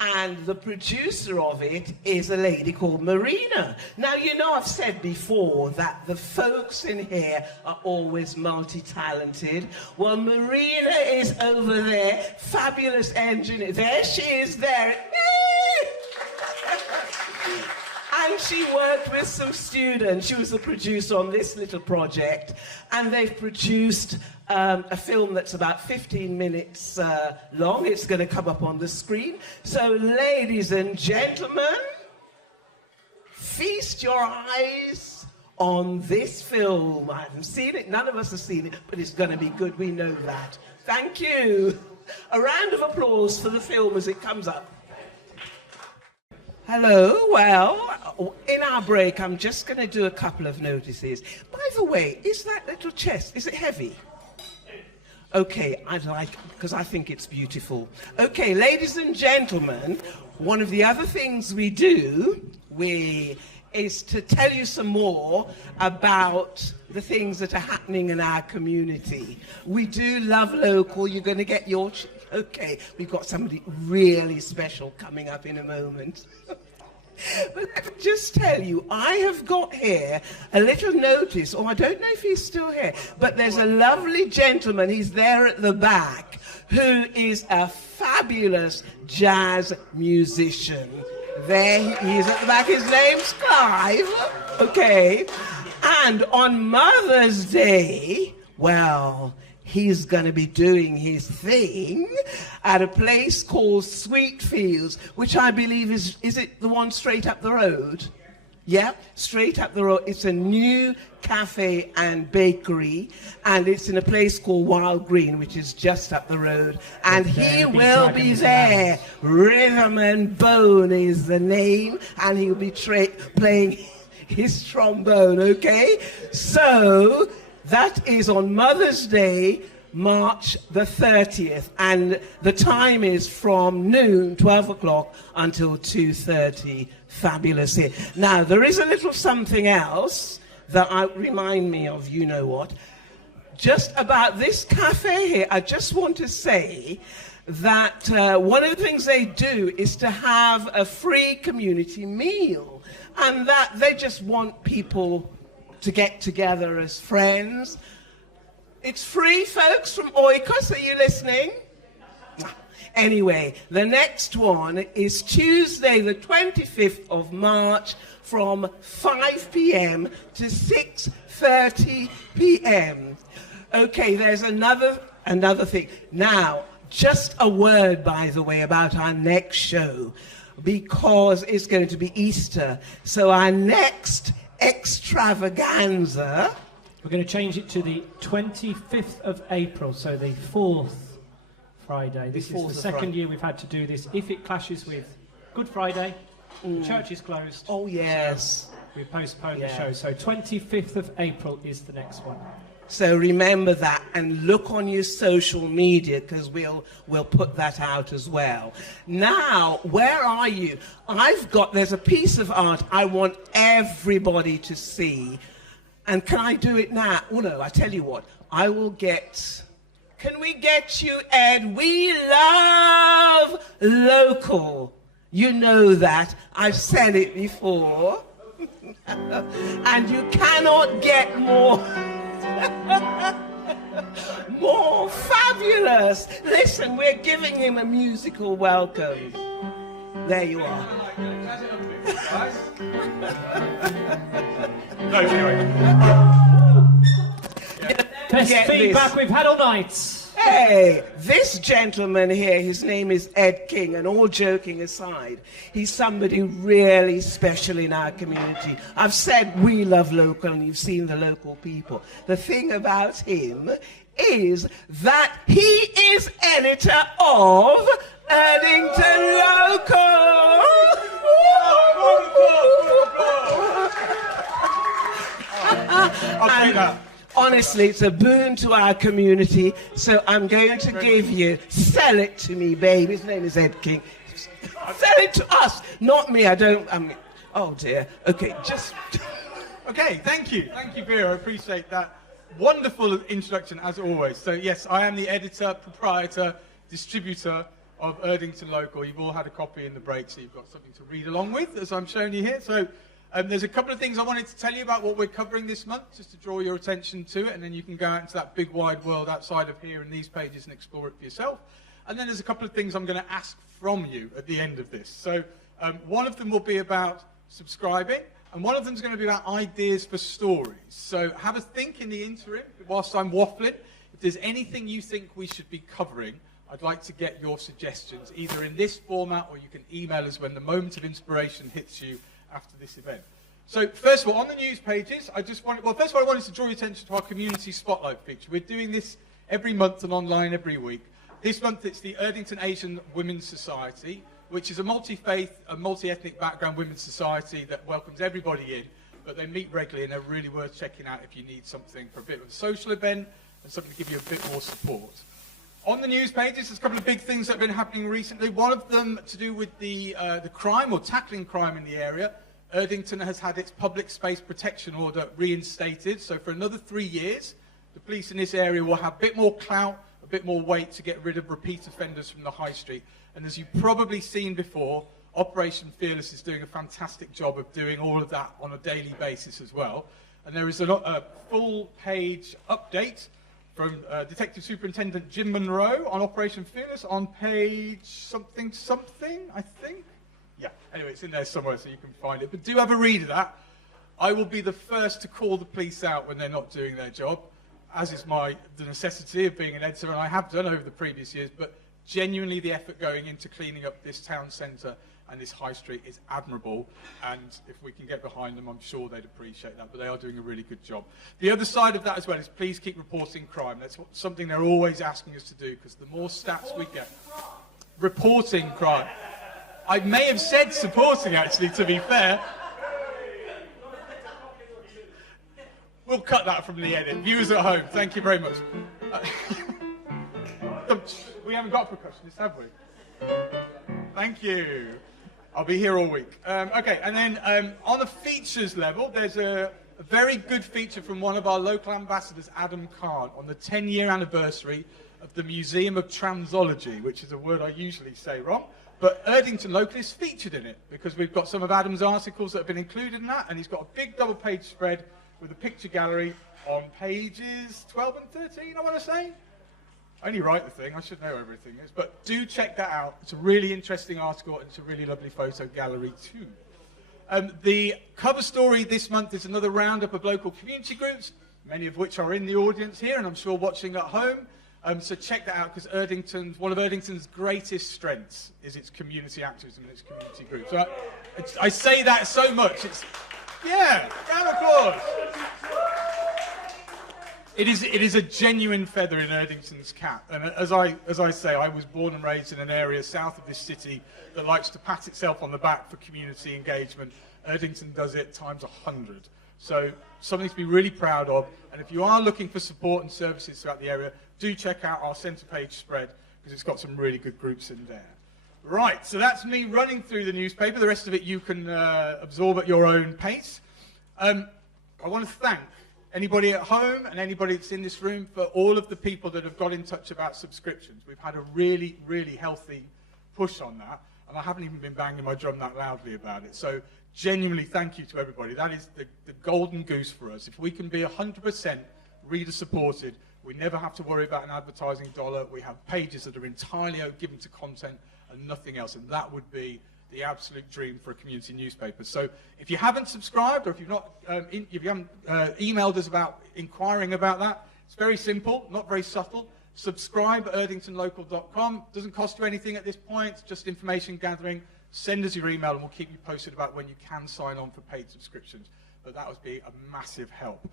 and the producer of it is a lady called Marina. Now, you know, I've said before that the folks in here are always multi-talented. Well, Marina is over there, fabulous engineer. There she is there. And she worked with some students. She was the producer on this little project, and they've produced a film that's about 15 minutes long. It's going to come up on the screen. So, ladies and gentlemen, feast your eyes on this film. I haven't seen it. None of us have seen it, but it's going to be good. We know that. Thank you. A round of applause for the film as it comes up. Hello, well, in our break, I'm just going to do a couple of notices. By the way, is that little chest, is it heavy? Okay, I'd like, because I think it's beautiful. Okay, ladies and gentlemen, one of the other things we do, is to tell you some more about the things that are happening in our community. We do love local. You're going to get your... Okay, we've got somebody really special coming up in a moment. But let me just tell you, I have got here a little notice, or I don't know if he's still here, but there's a lovely gentleman, he's there at the back, who is a fabulous jazz musician. There he is at the back, his name's Clive, okay? And on Mother's Day, well, he's going to be doing his thing at a place called Sweetfields, which I believe is it the one straight up the road? Yeah, straight up the road. It's a new cafe and bakery, and it's in a place called Wild Green, which is just up the road. And he will be there. Rhythm and Bone is the name, and he'll be playing his trombone, okay? So... that is on Mother's Day, March the 30th, and the time is from noon, 12 o'clock, until 2:30. Fabulous here. Now, there is a little something else that remind me of, you know what. Just about this cafe here, I just want to say that one of the things they do is to have a free community meal, and that they just want people to get together as friends. It's free, folks, from Oikos. Are you listening? Anyway, the next one is Tuesday, the 25th of March, from 5 p.m. to 6:30 p.m. Okay, there's another thing. Now, just a word, by the way, about our next show, because it's going to be Easter. So our next extravaganza. We're going to change it to the 25th of April, so the 4th Friday. This is the second year we've had to do this. If it clashes with Good Friday, the church is closed. Oh, yes. So we postponed the show. So 25th of April is the next one. So remember that, and look on your social media, because we'll put that out as well. Now, where are you? There's a piece of art I want everybody to see. And can I do it now? Oh no, I tell you what, I will get... Can we get you, Ed? We love local. You know that. I've said it before. And you cannot get more... more fabulous. Listen, we're giving him a musical welcome. There you are. Best feedback we've had all night. Hey, this gentleman here, his name is Ed King, and all joking aside, he's somebody really special in our community. I've said we love local, and you've seen the local people. The thing about him is that he is editor of Erdington Local. I'll take that. Honestly, it's a boon to our community, so I'm going to give you, sell it to me, babe. His name is Ed King. Sell it to us, not me. Oh dear. Okay, just... Okay, thank you, Vera. I appreciate that wonderful introduction as always. So yes, I am the editor, proprietor, distributor of Erdington Local. You've all had a copy in the break, so you've got something to read along with, as I'm showing you here. So there's a couple of things I wanted to tell you about what we're covering this month, just to draw your attention to it, and then you can go out into that big wide world outside of here in these pages and explore it for yourself. And then there's a couple of things I'm going to ask from you at the end of this. So one of them will be about subscribing, and one of them is going to be about ideas for stories. So have a think in the interim, whilst I'm waffling. If there's anything you think we should be covering, I'd like to get your suggestions, either in this format or you can email us when the moment of inspiration hits you after this event. So first of all, on the news pages, first of all, I wanted to draw your attention to our community spotlight feature. We're doing this every month and online every week. This month it's the Erdington Asian Women's Society, which is a multi-faith, a multi-ethnic background women's society that welcomes everybody in, but they meet regularly and they're really worth checking out if you need something for a bit of a social event and something to give you a bit more support. On the news pages, there's a couple of big things that have been happening recently. One of them to do with the crime, or tackling crime in the area. Erdington has had its public space protection order reinstated, so for another 3 years, the police in this area will have a bit more clout, a bit more weight to get rid of repeat offenders from the high street. And as you've probably seen before, Operation Fearless is doing a fantastic job of doing all of that on a daily basis as well. And there is a full-page update from Detective Superintendent Jim Monroe on Operation Fearless on page something, I think. Yeah, anyway, it's in there somewhere so you can find it. But do have a read of that. I will be the first to call the police out when they're not doing their job, as is the necessity of being an editor, and I have done over the previous years, but genuinely the effort going into cleaning up this town centre and this high street is admirable, and if we can get behind them, I'm sure they'd appreciate that, but they are doing a really good job. The other side of that as well is please keep reporting crime. That's something they're always asking us to do, because the more stats we get... Reporting crime. I may have said supporting, actually, to be fair. We'll cut that from the edit. Viewers at home, thank you very much. We haven't got percussionists, have we? Thank you. I'll be here all week. Okay, and then on a features level, there's a very good feature from one of our local ambassadors, Adam Khan, on the 10-year anniversary of the Museum of Transology, which is a word I usually say wrong. But Erdington Local is featured in it, because we've got some of Adam's articles that have been included in that, and he's got a big double-page spread with a picture gallery on pages 12 and 13, I want to say. I only write the thing, I should know everything is. But do check that out. It's a really interesting article, and it's a really lovely photo gallery too. The cover story this month is another roundup of local community groups, many of which are in the audience here, and I'm sure watching at home. So check that out, because one of Erdington's greatest strengths is its community activism and its community groups. So I say that so much. Yeah, round of applause. It is a genuine feather in Erdington's cap. And as I say, I was born and raised in an area south of this city that likes to pat itself on the back for community engagement. Erdington does it times 100. So something to be really proud of. And if you are looking for support and services throughout the area, do check out our centre page spread, because it's got some really good groups in there. Right, so that's me running through the newspaper. The rest of it you can absorb at your own pace. I want to thank anybody at home and anybody that's in this room for all of the people that have got in touch about subscriptions. We've had a really, really healthy push on that, and I haven't even been banging my drum that loudly about it. So genuinely thank you to everybody. That is the golden goose for us. If we can be 100% reader supported, we never have to worry about an advertising dollar. We have pages that are entirely given to content and nothing else, and that would be the absolute dream for a community newspaper. So if you haven't subscribed, or if you haven't emailed us about inquiring about that, it's very simple, not very subtle. Subscribe at erdingtonlocal.com. Doesn't cost you anything at this point, it's just information gathering. Send us your email and we'll keep you posted about when you can sign on for paid subscriptions. But that would be a massive help.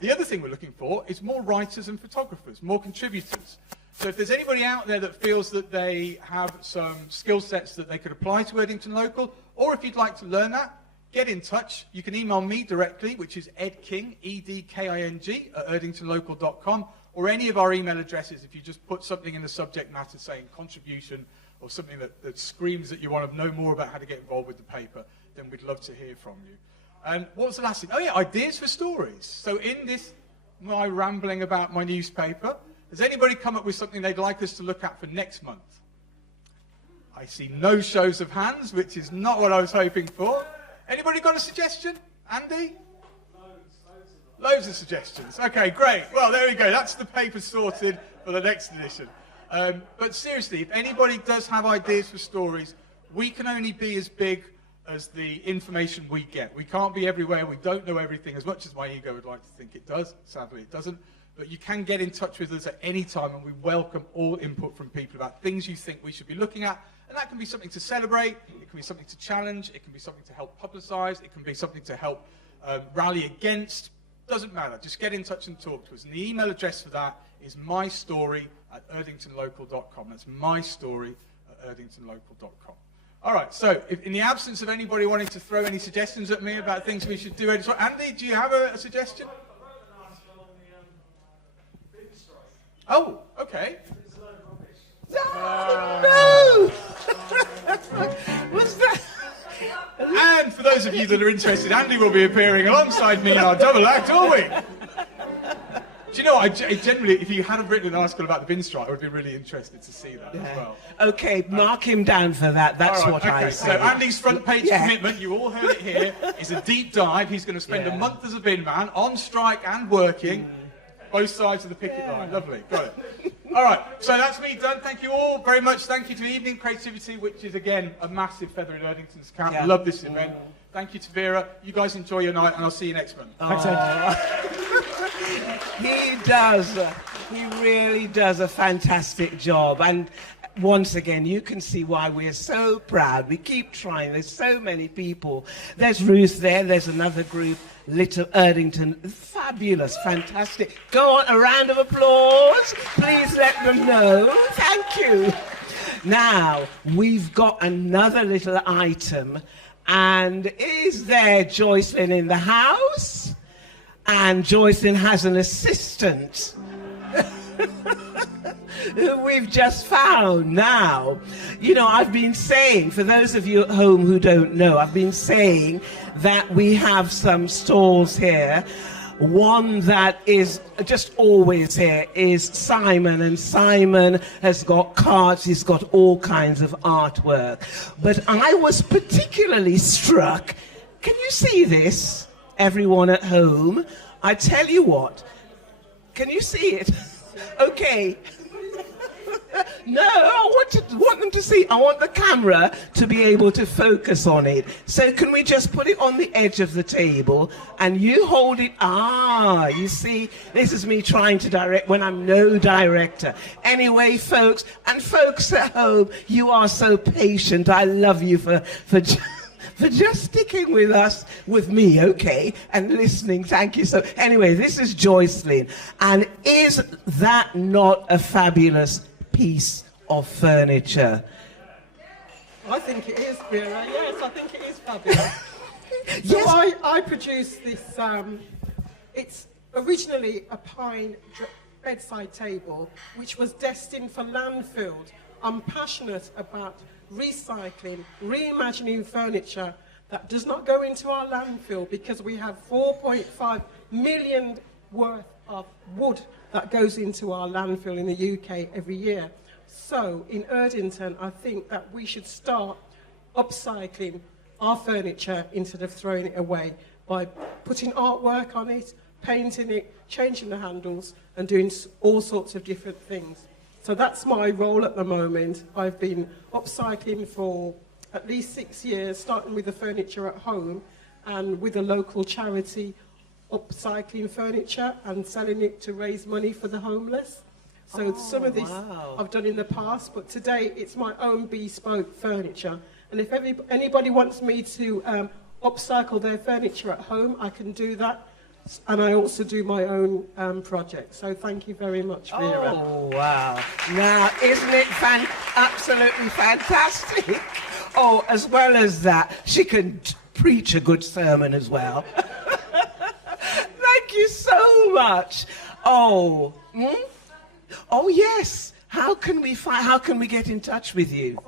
The other thing we're looking for is more writers and photographers, more contributors. So if there's anybody out there that feels that they have some skill sets that they could apply to Erdington Local, or if you'd like to learn that, get in touch. You can email me directly, which is edking, E-D-K-I-N-G, at erdingtonlocal.com, or any of our email addresses. If you just put something in the subject matter saying contribution, or something that screams that you want to know more about how to get involved with the paper, then we'd love to hear from you. And what was the last thing? Oh yeah, ideas for stories. So in this, my rambling about my newspaper, has anybody come up with something they'd like us to look at for next month? I see no shows of hands, which is not what I was hoping for. Anybody got a suggestion? Andy? Loads of suggestions. Okay, great. Well, there we go. That's the paper sorted for the next edition. But seriously, if anybody does have ideas for stories, we can only be as big as the information we get. We can't be everywhere. We don't know everything, as much as my ego would like to think it does. Sadly, it doesn't. But you can get in touch with us at any time, and we welcome all input from people about things you think we should be looking at. And that can be something to celebrate, it can be something to challenge, it can be something to help publicise, it can be something to help rally against. Doesn't matter, just get in touch and talk to us. And the email address for that is mystory@erdingtonlocal.com. That's mystory@erdingtonlocal.com. All right, so if, in the absence of anybody wanting to throw any suggestions at me about things we should do, Andy, do you have a suggestion? Oh, okay. No! What's that? And for those of you that are interested, Andy will be appearing alongside me in our double act, will we? Do you know, generally, if you hadn't written an article about the bin strike, I would be really interested to see that as well. Okay, mark him down for that. That's right, what okay. I say. So Andy's front page commitment, you all heard it here, is a deep dive. He's going to spend a month as a bin man, on strike and working, both sides of the picket line. Lovely, got it. All right, so that's me done. Thank you all very much. Thank you to Evening Creativity, which is, again, a massive feather in Erdington's cap. I love this event. Thank you to Vera. You guys enjoy your night, and I'll see you next month. Thanks, Ed. He does. He really does a fantastic job. And once again, you can see why we're so proud. We keep trying. There's so many people. There's Ruth there. There's another group. Little Erdington. Fabulous. Fantastic. Go on, a round of applause. Please let them know. Thank you. Now, we've got another little item. And is there Joycelyn in the house? And Joycelyn has an assistant who we've just found now. You know, I've been saying, for those of you at home who don't know, I've been saying that we have some stalls here. One that is just always here is Simon, and Simon has got cards, he's got all kinds of artwork. But I was particularly struck, can you see this, everyone at home? I tell you what, can you see it? Okay. No, I want them to see. I want the camera to be able to focus on it. So can we just put it on the edge of the table and you hold it? Ah, you see, this is me trying to direct when I'm no director. Anyway, folks, and folks at home, you are so patient. I love you for just sticking with us, with me, okay, and listening. Thank you. So anyway, this is Joycelyn. And is that not a fabulous piece of furniture? I think it is, Vera. Yes, I think it is fabulous. Yes. So I produced this, it's originally a pine bedside table, which was destined for landfill. I'm passionate about recycling, reimagining furniture that does not go into our landfill, because we have 4.5 million worth of wood that goes into our landfill in the UK every year. So in Erdington, I think that we should start upcycling our furniture instead of throwing it away by putting artwork on it, painting it, changing the handles, and doing all sorts of different things. So that's my role at the moment. I've been upcycling for at least 6 years, starting with the furniture at home and with a local charity, upcycling furniture and selling it to raise money for the homeless. So some of this I've done in the past, but today it's my own bespoke furniture. And if anybody wants me to upcycle their furniture at home, I can do that. and I also do my own project. So thank you very much, Vera. Oh, wow. Now, isn't it absolutely fantastic? Oh, as well as that, she can preach a good sermon as well. Thank you so much. Oh, oh yes. How can we get in touch with you?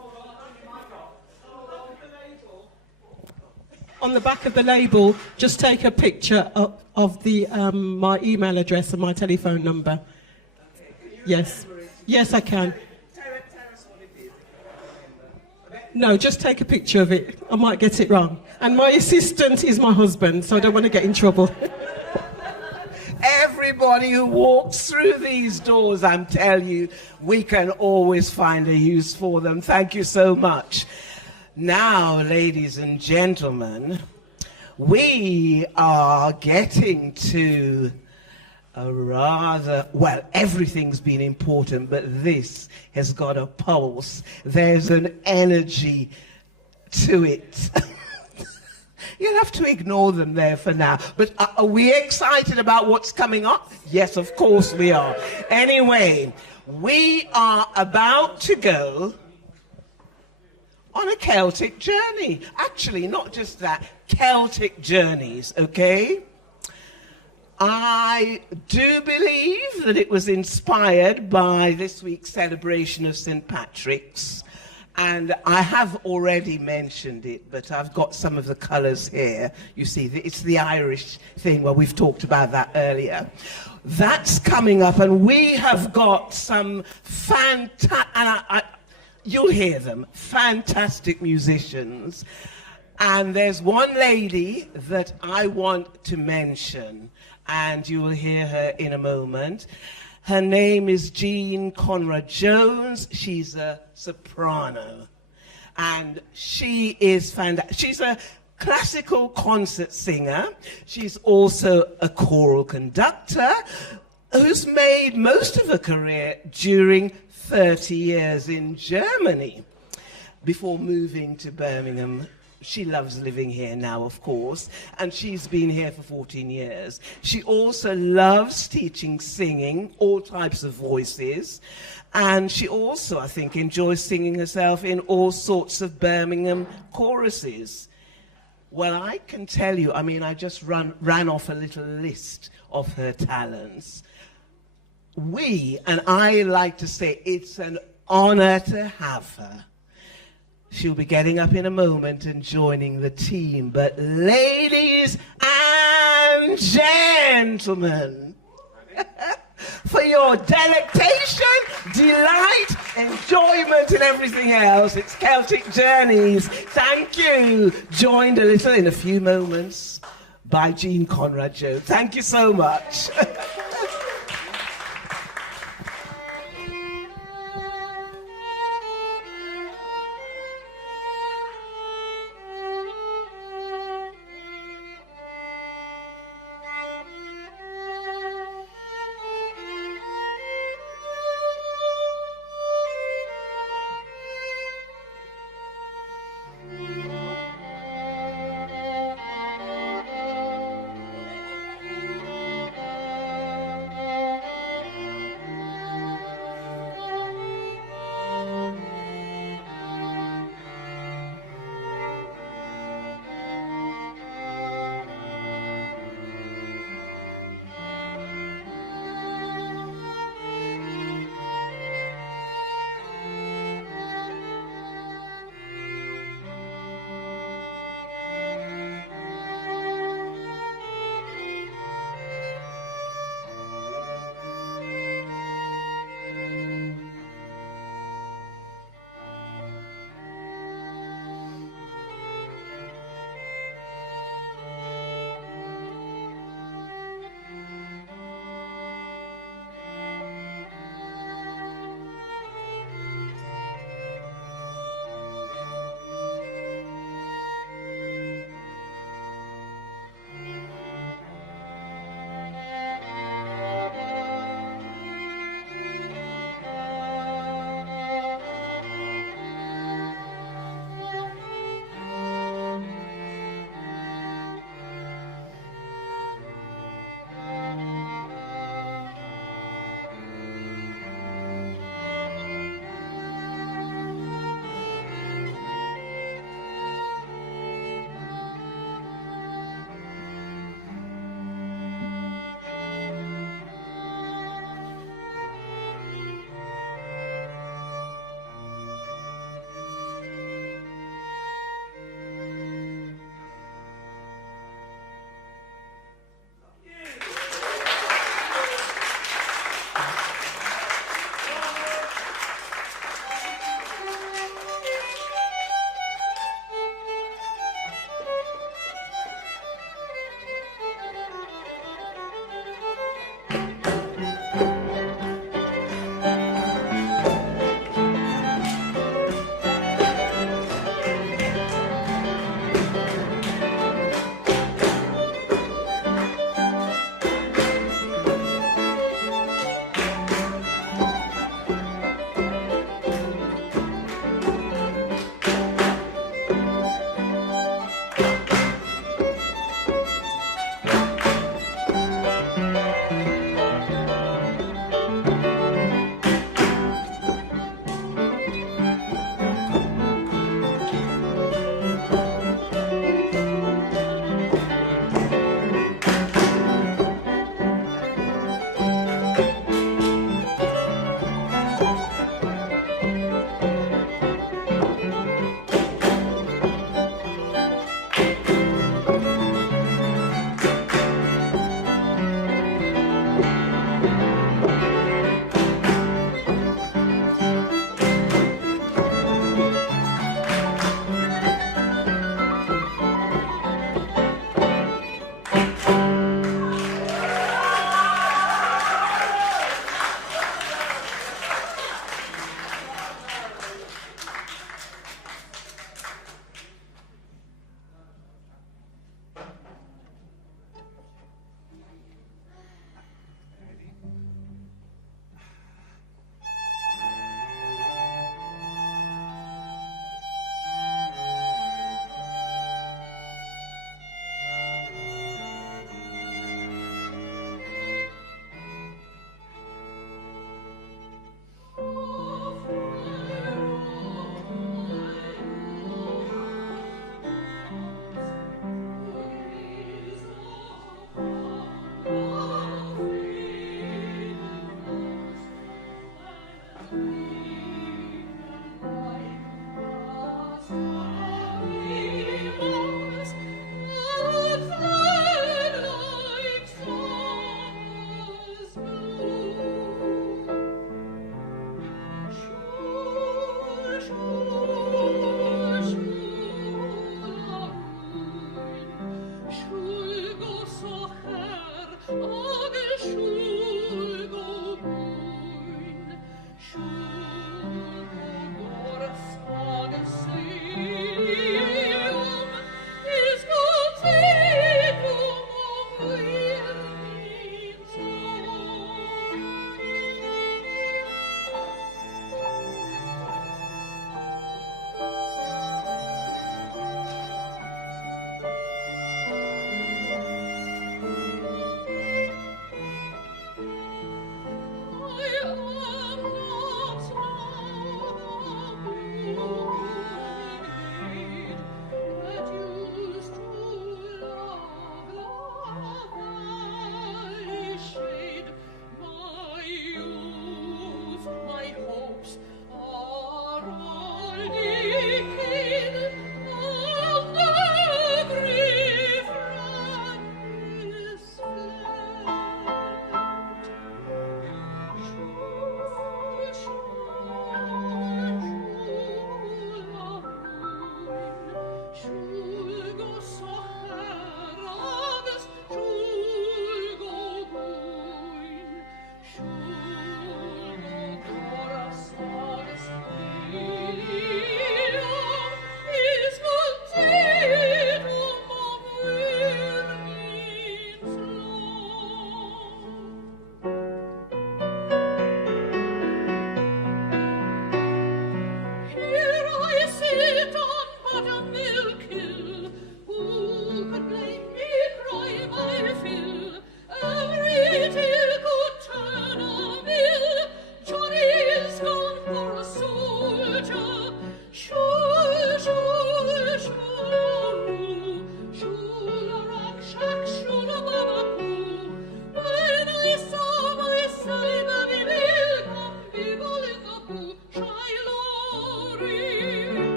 On the back of the label, just take a picture of the my email address and my telephone number. Yes. Yes, I can. No, just take a picture of it. I might get it wrong. And my assistant is my husband, so I don't want to get in trouble. Everybody who walks through these doors, I'm telling you, we can always find a use for them. Thank you so much. Now, ladies and gentlemen, we are getting to a rather, well, everything's been important, but this has got a pulse. There's an energy to it. You'll have to ignore them there for now. But are we excited about what's coming up? Yes, of course we are. Anyway, we are about to go on a Celtic journey. Actually, not just that, Celtic journeys, okay? I do believe that it was inspired by this week's celebration of St. Patrick's. And I have already mentioned it, but I've got some of the colours here. You see, it's the Irish thing where we've talked about that earlier. That's coming up, and we have got some fantastic, you'll hear them, fantastic musicians. And there's one lady that I want to mention, and you will hear her in a moment. Her name is Jean Conrad Jones. She's a soprano, and she is fantastic. She's a classical concert singer. She's also a choral conductor who's made most of her career during 30 years in Germany before moving to Birmingham. She loves living here now, of course, and she's been here for 14 years. She also loves teaching singing, all types of voices, and she also, I think, enjoys singing herself in all sorts of Birmingham choruses. Well, I can tell you, I mean, I just ran off a little list of her talents. And I like to say, it's an honor to have her. She'll be getting up in a moment and joining the team. But ladies and gentlemen, for your delectation, delight, enjoyment and everything else, it's Celtic Journeys. Thank you. Joined a little in a few moments by Jean Conrad Jones. Thank you so much.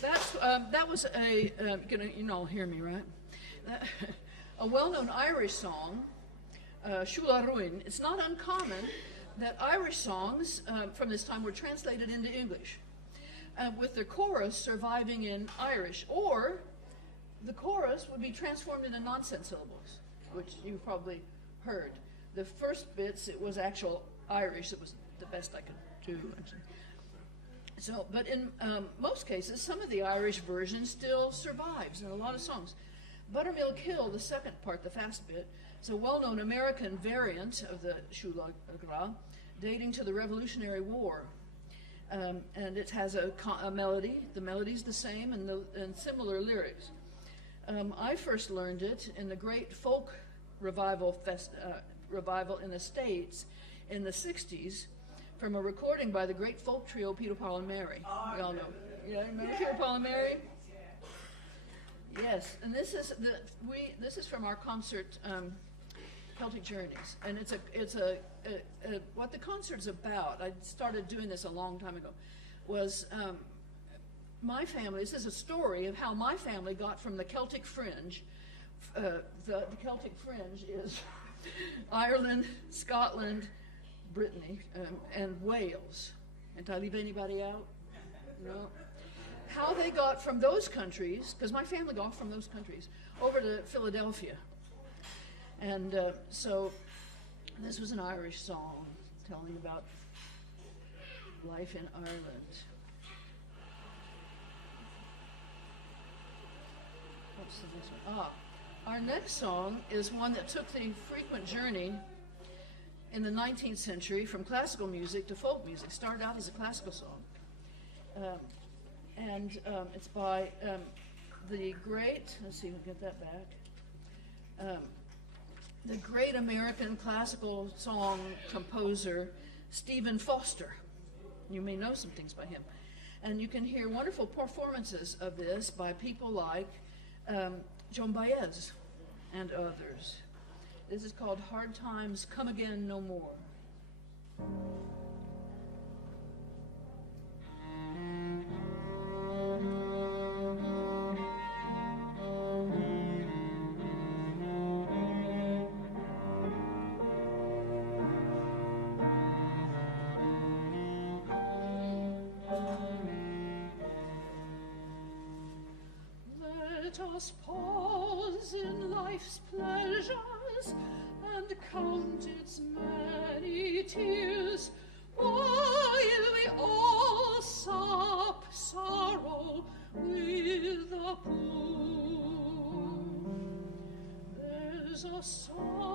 That was a, you all hear me, right? A well-known Irish song, Shula Ruin. It's not uncommon that Irish songs from this time were translated into English, with the chorus surviving in Irish, or the chorus would be transformed into nonsense syllables, which you probably heard. The first bits, it was actual Irish. It was the best I could do, actually. So, but in most cases, some of the Irish version still survives in a lot of songs. Buttermilk Hill, the second part, the fast bit, is a well-known American variant of the Shula Gra, dating to the Revolutionary War. And it has a melody. The melody's the same and similar lyrics. I first learned it in the great folk revival in the States in the 60s, from a recording by the great folk trio Peter, Paul, and Mary. We all know. Yeah, remember Peter, Paul, and Mary? Yes, and this is from our concert, Celtic Journeys, and it's what the concert's about. I started doing this a long time ago. Was my family? This is a story of how my family got from the Celtic Fringe. The Celtic Fringe is Ireland, Scotland, Brittany, and Wales. And did I leave anybody out? No. How they got from those countries, because my family got from those countries, over to Philadelphia. And so this was an Irish song telling about life in Ireland. What's the next one? Our next song is one that took the frequent journey in the 19th century from classical music to folk music. Started out as a classical song. It's by the great, let's see if we can get that back, the great American classical song composer, Stephen Foster. You may know some things by him. And you can hear wonderful performances of this by people like Joan Baez and others. This is called Hard Times Come Again No More. Let us pause in life's pleasures and count its many tears, while we all sup sorrow with the poor. There's a song